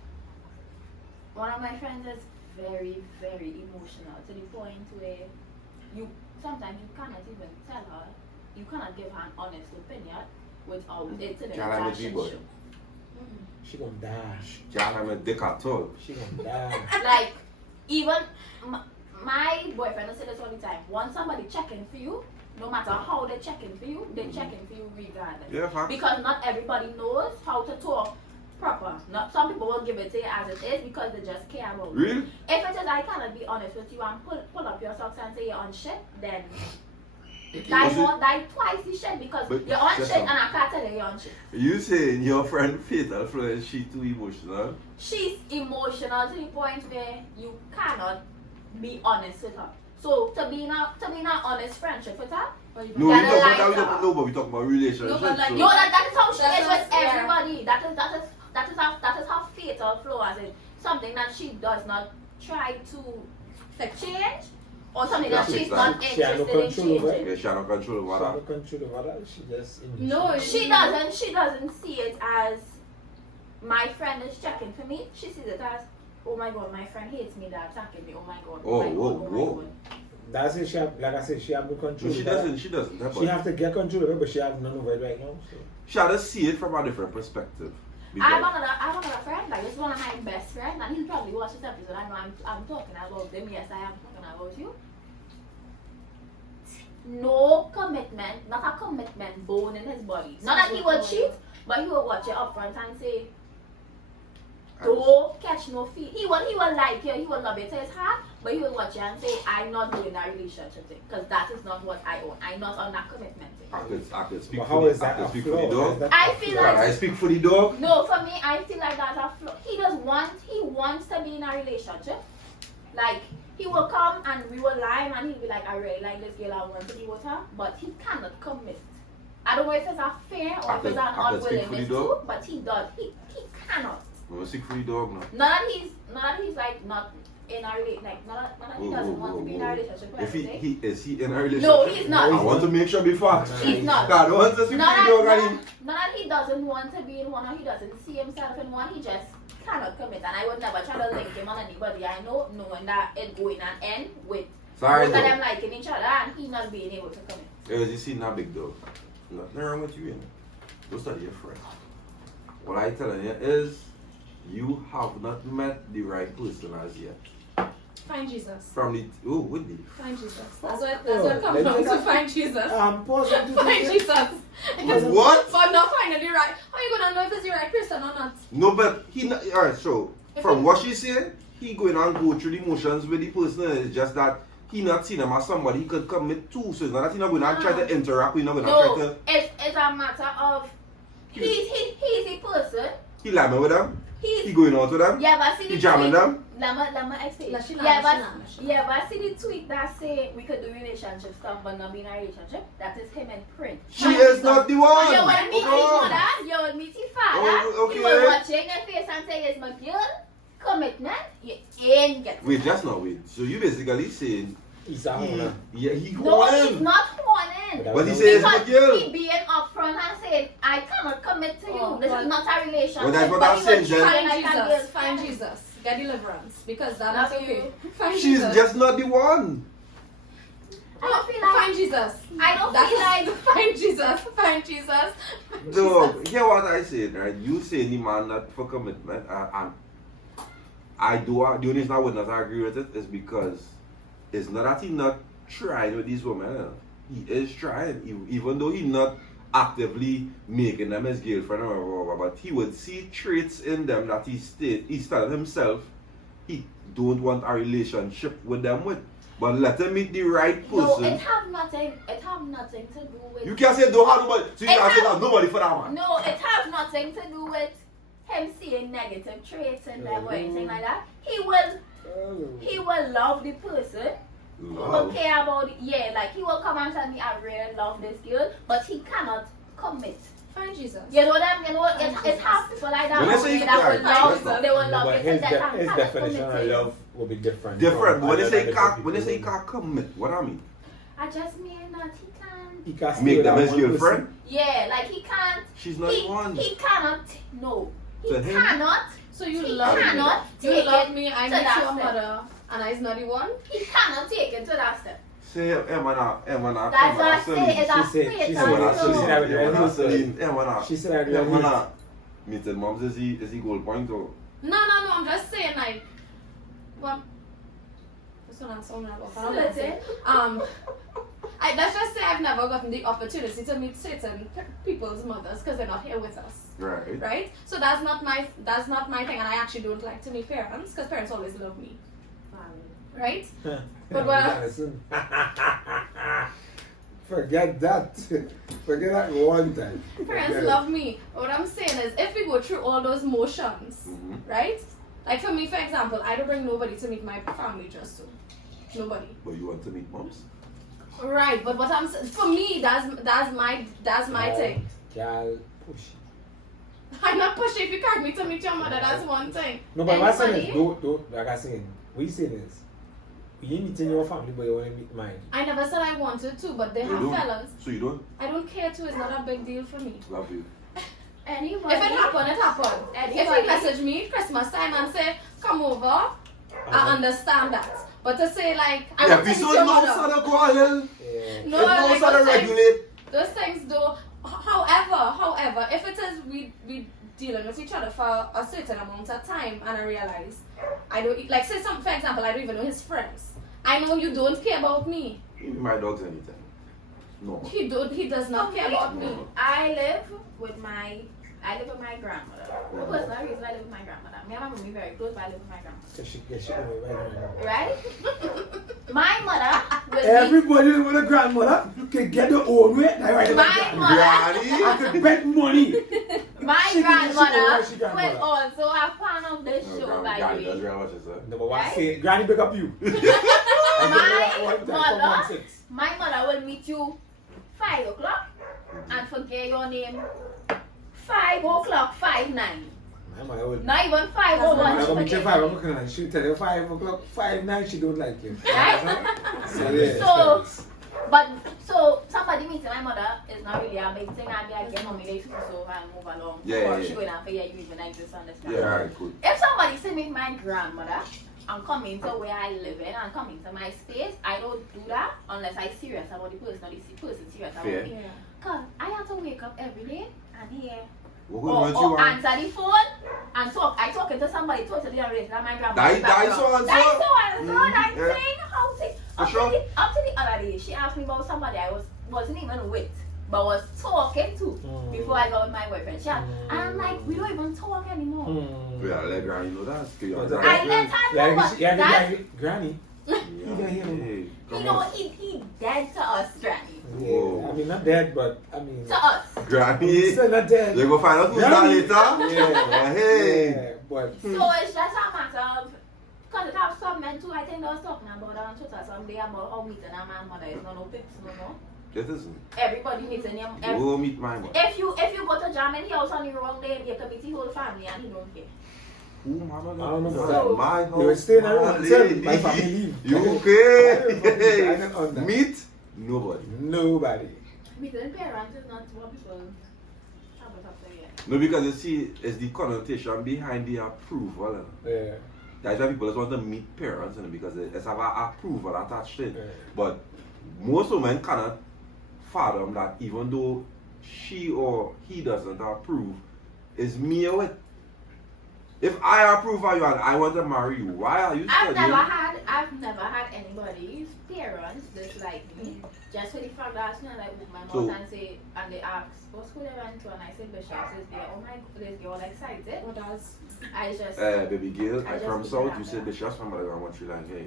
One of my friends is very, very emotional to the point where you sometimes you cannot even tell her, you cannot give her an honest opinion without it's in a Can't have it be, fashion boy. show. She gonna die. Can't have a dick at all. She gonna die. Like, even my boyfriend will say this all the time. Once somebody checking for you, no matter how they're checking for you, they're checking for you regardless. Yeah, facts. Because not everybody knows how to talk proper. Not some people will give it to you as it is because they just care about you. Really? If it is I cannot be honest with you and pull up your socks and say you're on shit, then die twice the shit because But you're on that's shit not- and I can't tell you you're on shit. You saying your friend fatal flaw is she too emotional? She's emotional to the point where you cannot be honest with her. So to be in a honest friendship with her, No, we gotta talk lie about to that. her. No, but we talk about relationships. No, but like, so- no, that is how she That's is what- with yeah. everybody. That is her fatal flaw, as in something that she does not try to change, or something that Yeah, she's fix not that. She has no interested in control over it. changing. Yeah, she have no control She over have that. no control over that. She just No, She doesn't see it as my friend is checking for me. She sees it as, oh my god, my friend hates me, they're attacking me. Oh my god. Oh, my god, whoa, oh my whoa. god. That's it. She have, like I said, she have no control. She over that. doesn't. She doesn't. She have to get control of it, but she have none of it right now. So. She had to see it from a different perspective. I have Because another friend, like this is one of my best friends, and he'll probably watch this episode. I know I'm talking about them. Yes, I am talking about you. No commitment, not a commitment bone in his body. Not that he will cheat, but he will watch it up front and say, don't catch no feel. He will like you, he will love it to his heart, but he will watch you and say, I'm not doing that relationship thing, because that is not what I own. I'm not on that commitment thing. I could speak But for how the, is that I could a speak for flaw? the dog. Is that I a feel flaw? like- Can I speak for the dog? No, for me, I feel like that's a flaw. He wants to be in a relationship. Like, he will come and we will lie and he'll be like, I really like this girl, I want to be with her, but he cannot commit. I don't know if it's a fear or if it's an I could speak for the unwillingness dog. to, but he does. He cannot. I'm speak for the dog now. Not that he's like not in a relationship, like not that he doesn't want to be in a relationship or If anything. is he in a relationship? No, he's not. I want to make sure before. He's not. God, I want to speak for the dog and Not that he doesn't want to be in one or he doesn't see himself in one, he just cannot commit. And I would never try to link him on anybody I know, knowing that it's going and end with Sorry, both of them dog. liking each other and he not being able to commit. As you see, not big dog. Nothing wrong with you, you know. Don't study your friend. What I telling you is, you have not met the right person as yet. Find Jesus. From the with the Find Jesus. That's what it comes down to. Find Jesus. Pause on to Find this. Jesus. What? But not finding the right. How are you gonna know if it's the right person or not? No, but he not. Alright, so If from he- what she's saying, he going on go through the motions with the person. It's just that he not seen him as somebody he could commit to. So it's not that he not going to try to interact. He not going to try No, to. it's a matter of he's a person. He lamming with them. He He's going out with them. yeah, but see He the jamming tweet. them. Let me explain. Like she Yeah, not, but she not. yeah, but see the tweet that say we could do relationship stuff but not be in a relationship. That is him in print. She is not the one. You will meet his Oh, mother, you will meet his father. Oh, He okay. will watch your face and say, "It's my girl." Commitment, you ain't get. Wait, just not wait. So you basically saying He's a he, owner. yeah, he No, want he's him. not horning. But But he says Because it's a girl. he being upfront and saying, "I cannot commit to you. Oh, This but- is not a relationship." Well, that's what but I'm he saying, will Jen. try Find like a girl Jesus. Find friend. Jesus. Get deliverance. Because that's Love not okay. you. Find She's Jesus. just not the one. I don't feel like Find Jesus. I don't That's feel like find Jesus. Find Jesus. Find Dog, Jesus. hear what I said, right? You say the man not for commitment, and I do. The only reason I would not agree with it is because it's not that he not trying with these women. He is trying, even though he not actively making them his girlfriend or whatever. But he would see traits in them that he still himself. He don't want a relationship with them with. But let him meet the right no, person. it have nothing to do with. You can't say don't have nobody. So you It can't say have- have nobody for that man. No, it have nothing to do with him seeing negative traits in them or anything like that. He will love the person. He will Love. care about it. Yeah, like he will come and tell me I really love this girl, but he cannot commit. Find Jesus. You know that? You know it's half people like that. When I say that will right, love. that's not- They will No, love but it. his, That his cannot definition commit of to you. love will be different. Different. from When they other say different can't, when they say people. can't commit, what I mean? I just mean that he can't. He can't stay Make with them that his one girlfriend. person. Yeah, like he can't. She's not the one. He cannot. No, he So him- cannot. So you He love me. cannot You take love it me. I to met that your step. mother, and I's not the one. He cannot take it to that step. Say Emma, That's what I say. It's a She said- straight she said- Emma, she said I would Emma, never Celine, Emma, She said I would Emma, meeting moms is he goal point or? No. I'm just saying like, well, this one I'm so mad about. I don't know. Let's just say I've never gotten the opportunity to meet certain people's mothers because they're not here with us, Right. right? So that's not my thing, and I actually don't like to meet parents because parents always love me, right? But what Forget that. Forget that one time. Parents Forget love me. What I'm saying is, if we go through all those motions, Mm-hmm. right? Like for me, for example, I don't bring nobody to meet my family just so. Nobody. But you want to meet moms? Right, but what I'm saying, for me, that's my thing. Girl, push. I'm not pushing. If you can't meet to meet your mother, that's one thing. No, but what I'm saying is, Anybody? don't, like I said, what you saying is, you meeting your family, but you want to meet mine. I never said I wanted to, but they You have don't? fellas. So you don't? I don't care to. It's not a big deal for me. Love you. Anybody. If it happened, it happened. If Anybody. he message me Christmas time and say, come over, I understand that. But to say like, I Yeah, want to we meet saw your no mother. son of hell. Yeah. No, It like knows how to those things, regulate. those things though. However, if it is we dealing with each other for a certain amount of time, and I realize I don't like say some for example, I don't even know his friends. I know you don't care about me. My dog's anything. No. He does not care about me. I live with my I live with my grandmother. For personal reason, I live with my grandmother. Me and my mom very close, but I live with my grandmother. So she away right now. Right? My mother will Everybody with a grandmother can get their own way. My mother. I could bet money. My She grandmother grandmother. will also a fan of this show, by Granny the does way. very much, sir. Number one, Right? say, Granny, pick up you. My mother will meet you 5 o'clock and forget your name 5 o'clock, 5-9. My mother will. Not even 5:01. I'm she going to forget 5 your name. o'clock and she'll tell you 5 o'clock, 5-9, she don't like you. Right? So, yeah. So, but so somebody meeting my mother is not really a big thing. I'll be like, mommy, they so and move along. Yeah, Or yeah, she yeah. going to forget you even exist on this Yeah, planet. alright, cool. If somebody see me my grandmother and come into where I live in and come into my space, I don't do that unless I'm serious about the person or the person serious about Fair. me. Cause I have to wake up every day and hear What good words you or want? answer the phone and talk. I talking to somebody totally different than my grandmother. Die so and so. Die so and so. Mhm, That yeah. thing. How thing. For Up sure. to the other day, she asked me about somebody I wasn't even with, but was talking to before I got with my boyfriend. And I'm like, we don't even talk anymore. Yeah, let Granny know that. I let her know, but that Granny. Hey, come you know on. he dead to us, Granny. Yeah, I mean, not dead, but I mean. To us. Granny. Still not dead. You go find out who's that Granny. later? Yeah. Hey. Yeah, but. So it's just a matter of, because it have some men too, I think they was talking about on Twitter someday about how meeting a man mother is no pics, no. It isn't. Everybody meeting him. You will meet my mother. If you go to Jam in the house on the wrong day, you can meet the whole family and he don't care. Who, mama? I don't know about So- that. My They were house. staying my around until lady. my family leave. You I okay? don't own that. Meet? Nobody. Nobody. Meeting parents is not what people have it up to yet. No, because you see, it's the connotation behind the approval. Yeah. That's why people just want to meet parents, you know, because it's have an approval attached to it. Yeah. But most women cannot fathom that even though she or he doesn't approve, it's me or it. If I approve of you and I want to marry you, why are you I've studying? never had anybody's parents dislike me. Just for the fact that I like with my So- mouth and say, and they ask, what school they went to, and I said Bishop's is there. Oh my goodness, they're all excited. What does? I just Baby girl, I I'm just from keep South, it you out said there. the shots from I want you like, hey,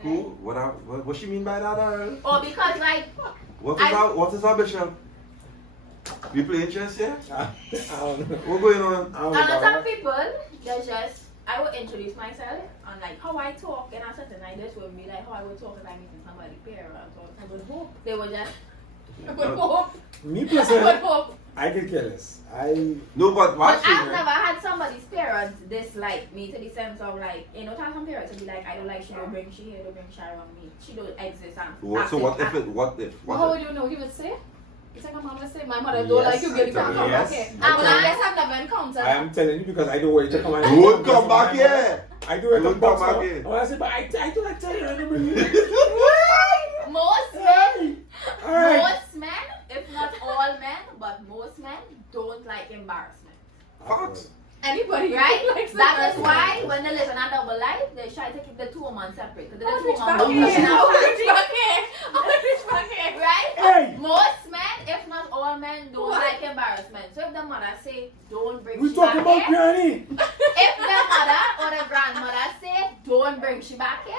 who? What she mean by that? or because like What is our bishop? We playing chess here? I don't know. What going on? I don't know and about some that. people they just I would introduce myself and like how I talk and something like this would be like how I would talk if I meeting somebody parents or I would hope. they would just I would hope. Me I would personally, hope. I could care less. No, but but watch I've it. never had somebody's parents dislike me to the sense of like, you know, some parents would be like, I don't like she don't bring she here, don't bring she around me. She don't exist and So what if? Well, how would you know? He would say? You think my mom would say, my mother don't Yes, like you, girl, you can't come back yes. here. I Well, I guess I've never encountered I am telling you because I don't want you to come and Don't come back here. I do it Don't to box come back out. here. Oh, I said, but I do not tell you, I don't bring you. most men Alright. most men, if not all men, but most men don't like embarrassment. Facts. anybody, Right? Likes That is embarrassment. why when they live in a double life, they try to keep the two women separate. Because the I'll two reach back women here. don't I'll have reach back here. I'll reach back here. Right? Hey. Most men, if not all men, don't like embarrassment. So if the mother say, don't bring We she talking back about here, Granny. if the mother or the grandmother say, don't bring she back here,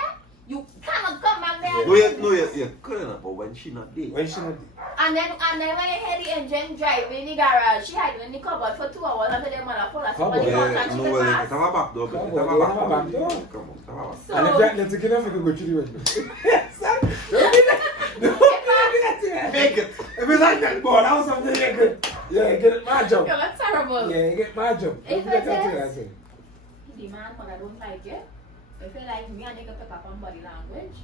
you cannot come back there. No, you're good enough, but when she not there. When she not And then when you hear the engine driving in the garage, she hiding in the cupboard for 2 hours until the mother pull her somebody Cupboard? out Yeah, and she no, can well, pass. it's a back door, but it's a Come on, back you have a back door. door. Come on, it's a back. So, and if that let's get off, we can go to the window. Don't do that. Don't do that. Make it. If it's like that, boy, that was something you good. Yeah, get it, my job. Yeah, that's terrible. Yeah, get my job. If Don't it forget that is- thing. the man mother don't like it. If you like me and they can pick up on body language,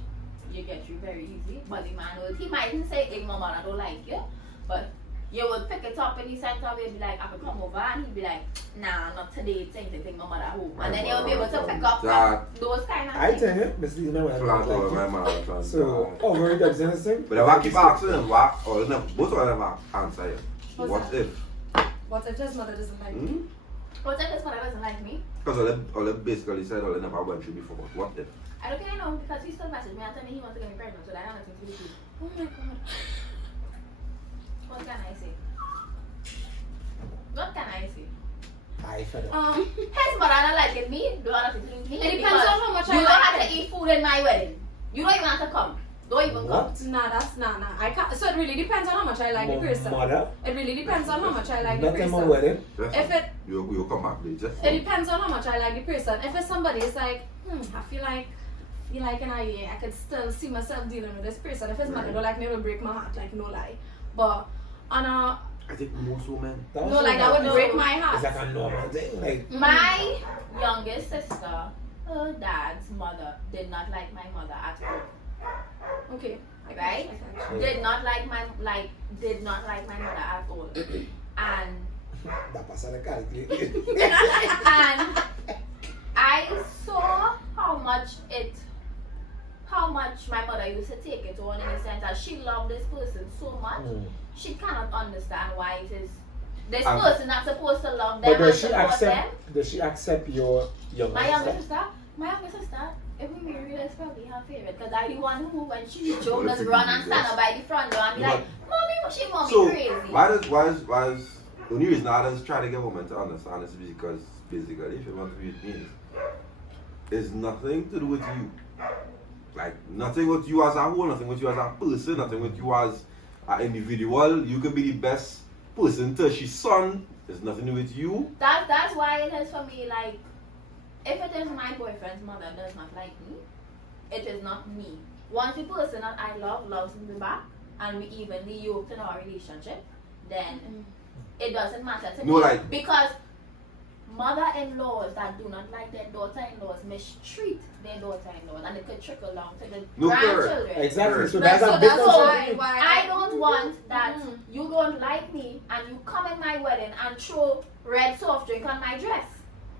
you get you very easy. But the man will, he mightn't say, hey mama, I don't like you. But you will pick it up in the sense of it, be like, I could come over, and he'd be like, nah, not today, take my mother home. And then you'll be able to pick up That- those kind of I things. tell you, Miss Lee, no one Flat over my like mouth. you. So, oh, very good. Is anything? But if I keep asking them, what, or them, both of them answer you. What's What that? if? What if his mother doesn't like me? What if this mother doesn't like me? Because all them basically said all they never went through before. But what if? I don't care, no, because he still messaged me and told me he wants to get me pregnant, so that has nothing to do with you. Oh my god. What can I say? What can I say? I fed up. His mother not liking me, don't have to do with me. It depends on how much I you don't like have it. to eat food in my wedding. You don't even have to come. Don't even come. Nah, that's nah. I can't. So it really depends on how much I like the person. Mother, It really depends on how much I like the not in my person. wedding. If it You'll come back later. It depends on how much I like the person. If it's somebody, it's like, I feel like an I could still see myself dealing with this person. If it's mother don't like me, it will break my heart, like no lie. But on a I think most women. no, like that would break my It's heart. like a normal thing. Like, My youngest sister, her dad's mother did not like my mother at all. Okay. Right? Did not like my mother at all. And Dappa said I can't click. and I saw how much my mother used to take it on, in the sense that she loved this person so much, she cannot understand why it is this person not supposed to love them But and does she support them. accept? Does she accept your My younger sister, if we marry, that's probably her favorite, because I the one who, when she joke, just run and stand up by the front door and be like, mommy So crazy. why is the only reason I just try to get women to understand this is because basically if you want to be with me, it's nothing to do with you. Like nothing with you as a whole, nothing with you as a person, nothing with you as an individual. You could be the best person to she's son. There's nothing to do with you. That's why it is for me, like, if it is my boyfriend's mother does not like me, it is not me. Once the person that I love loves me back and we evenly yoked in our relationship, then it doesn't matter to No, me. like- Because mother-in-laws that do not like their daughter-in-laws mistreat their daughter-in-laws, and it could trickle down to the No, correct. grandchildren. Exactly. So Right, that's so a big that's concern. why I don't want that you don't like me and you come in my wedding and throw red soft drink on my dress.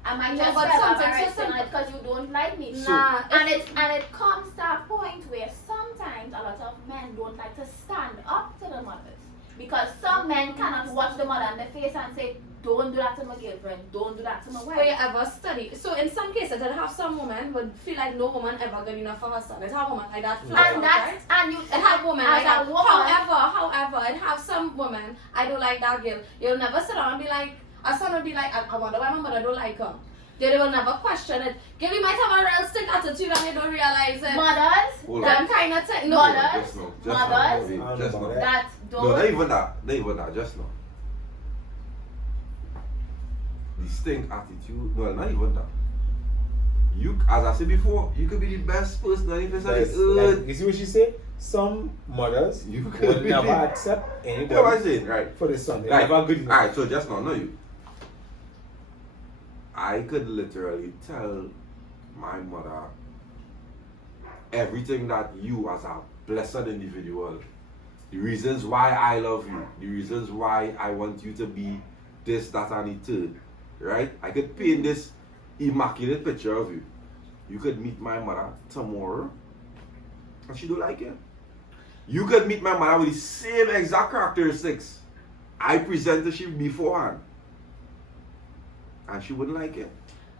And my No, dress but have something a red so stain on it because you don't like me. Nah, And it comes to a point where sometimes a lot of men don't like to stand up to the mothers. Because some men cannot watch the mother in the face and say, don't do that to my girlfriend, don't do that to my Will wife. you ever study? So in some cases, it have some women would feel like no woman ever good enough for her son. It have women like that. flat And out, that's right? and you It have women as like that. a woman, However, it have some women, I don't like that girl. You'll never sit down and be like, a son will be like, I wonder why my mother don't like her. They will never question it. Girl, you might have a real stick attitude and you don't realize it. mothers Hold that Them kind of thing. No, Mothers, Just now. mothers, Just I don't now. know about that No, don't not even that, just now. The stink attitude, no, not even that. You, as I said before, you could be the best person on the face of Yes, the earth. like, you see what she said? Some mothers You will could be never the- accept You know what I'm anybody saying, right? for the son. They're Right. never good enough. Alright, so just now, no you. I could literally tell my mother everything that you as a blessed individual, the reasons why I love you, the reasons why I want you to be this, that, and the third, right? I could paint this immaculate picture of you. You could meet my mother tomorrow and she don't like it. You could meet my mother with the same exact characteristics I presented she beforehand, and she wouldn't like it.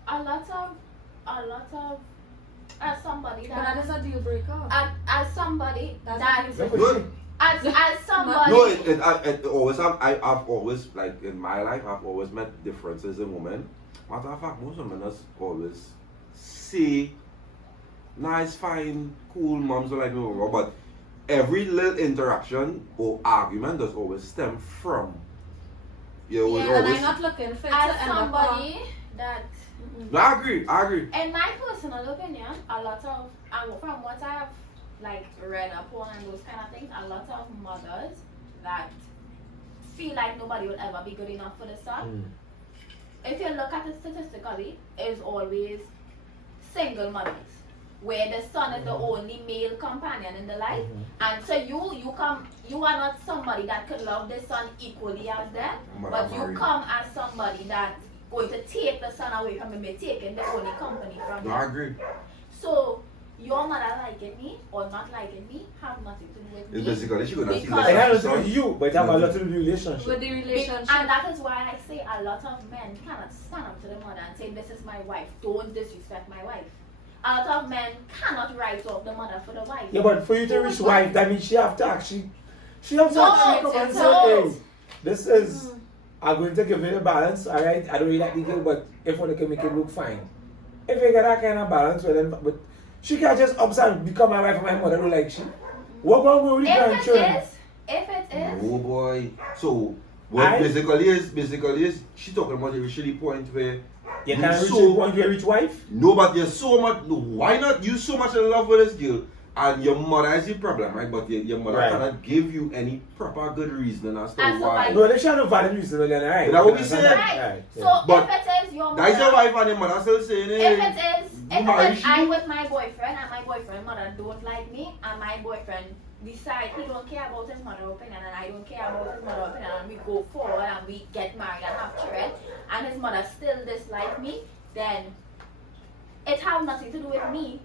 a lot of as somebody But that that is a deal breaker. as somebody That's that a deal That's what No, she- as somebody no, it always have. I've always, like in my life, I've always met differences in women. Matter of fact, most women just always say nice, fine, cool moms are like no, but every little interaction or argument does always stem from. You know, Yeah, and always. I'm not looking for it as to end up somebody that No, I agree. in my personal opinion, a lot of from what I've like read upon and those kind of things, a lot of mothers that feel like nobody will ever be good enough for the son. If you look at it statistically, is always single mothers, where the son is the only male companion in the life, and so you are not somebody that could love the son equally as them, but you come as somebody that going to take the son away from him, by taking the only company from No, I him. agree. So your mother liking me or not liking me have nothing to do with It's me. basically she gonna see Because- It less has of to the do son. with you, but it have a lot to do with the relationship. with the relationship. And that is why I say a lot of men cannot stand up to the mother and say, this is my wife, don't disrespect my wife. A lot of men cannot write off the mother for the wife. Yeah, but for you to reach wife, that means she have to actually come and No, say, hey, this is I'm going to give it a balance, alright? I don't really like the girl, but if one can make it look fine. If you get that kind of balance, well then, but she can't just upside become my wife and my mother don't like she. What going on with the grandchildren? If it is, Oh boy. So what basically is she talking about the reaching point where You can't reach the point where reach wife? no, but you're so much. No, why not? You so much in love with this girl, and your mother is the problem, right? But your mother Right. cannot give you any proper good reason as to And so why. No, they shall not valid reason again, right? But that what we say. right. So yeah. But if it is your mother, That is your wife and your mother still saying it. if I'm with my boyfriend and my boyfriend mother don't like me and my boyfriend decide he don't care about his mother opinion and I don't care about his mother opinion and we go forward and we get married and have children and his mother still dislike me, then it has nothing to do with me.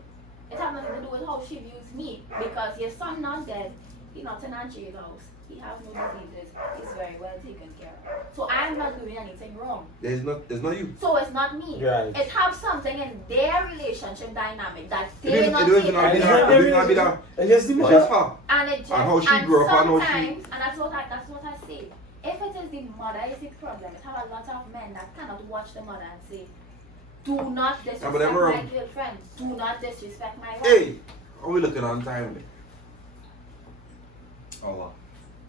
It has nothing to do with how she views me because your son not dead. He's not in a jail house. He has no diseases. He's very well taken care of. So I'm not doing anything wrong. There's not you. So it's not me. Right. It has something in their relationship dynamic that It they is not not taking be that. care It of. is not be that. It's just the But mother. it's her. And it just And how she grew up and how she- sometimes, and that's what I say. If it is the mother is the problem, it have a lot of men that cannot watch the mother and say, do not disrespect but I'm wrong. my girlfriend. Do not disrespect my wife. Hey, are we looking on time? Oh wow.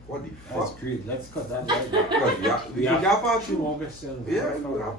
What the That's fuck? great. Let's cut that right there. Because we got part Two two. more questions. Yeah, we got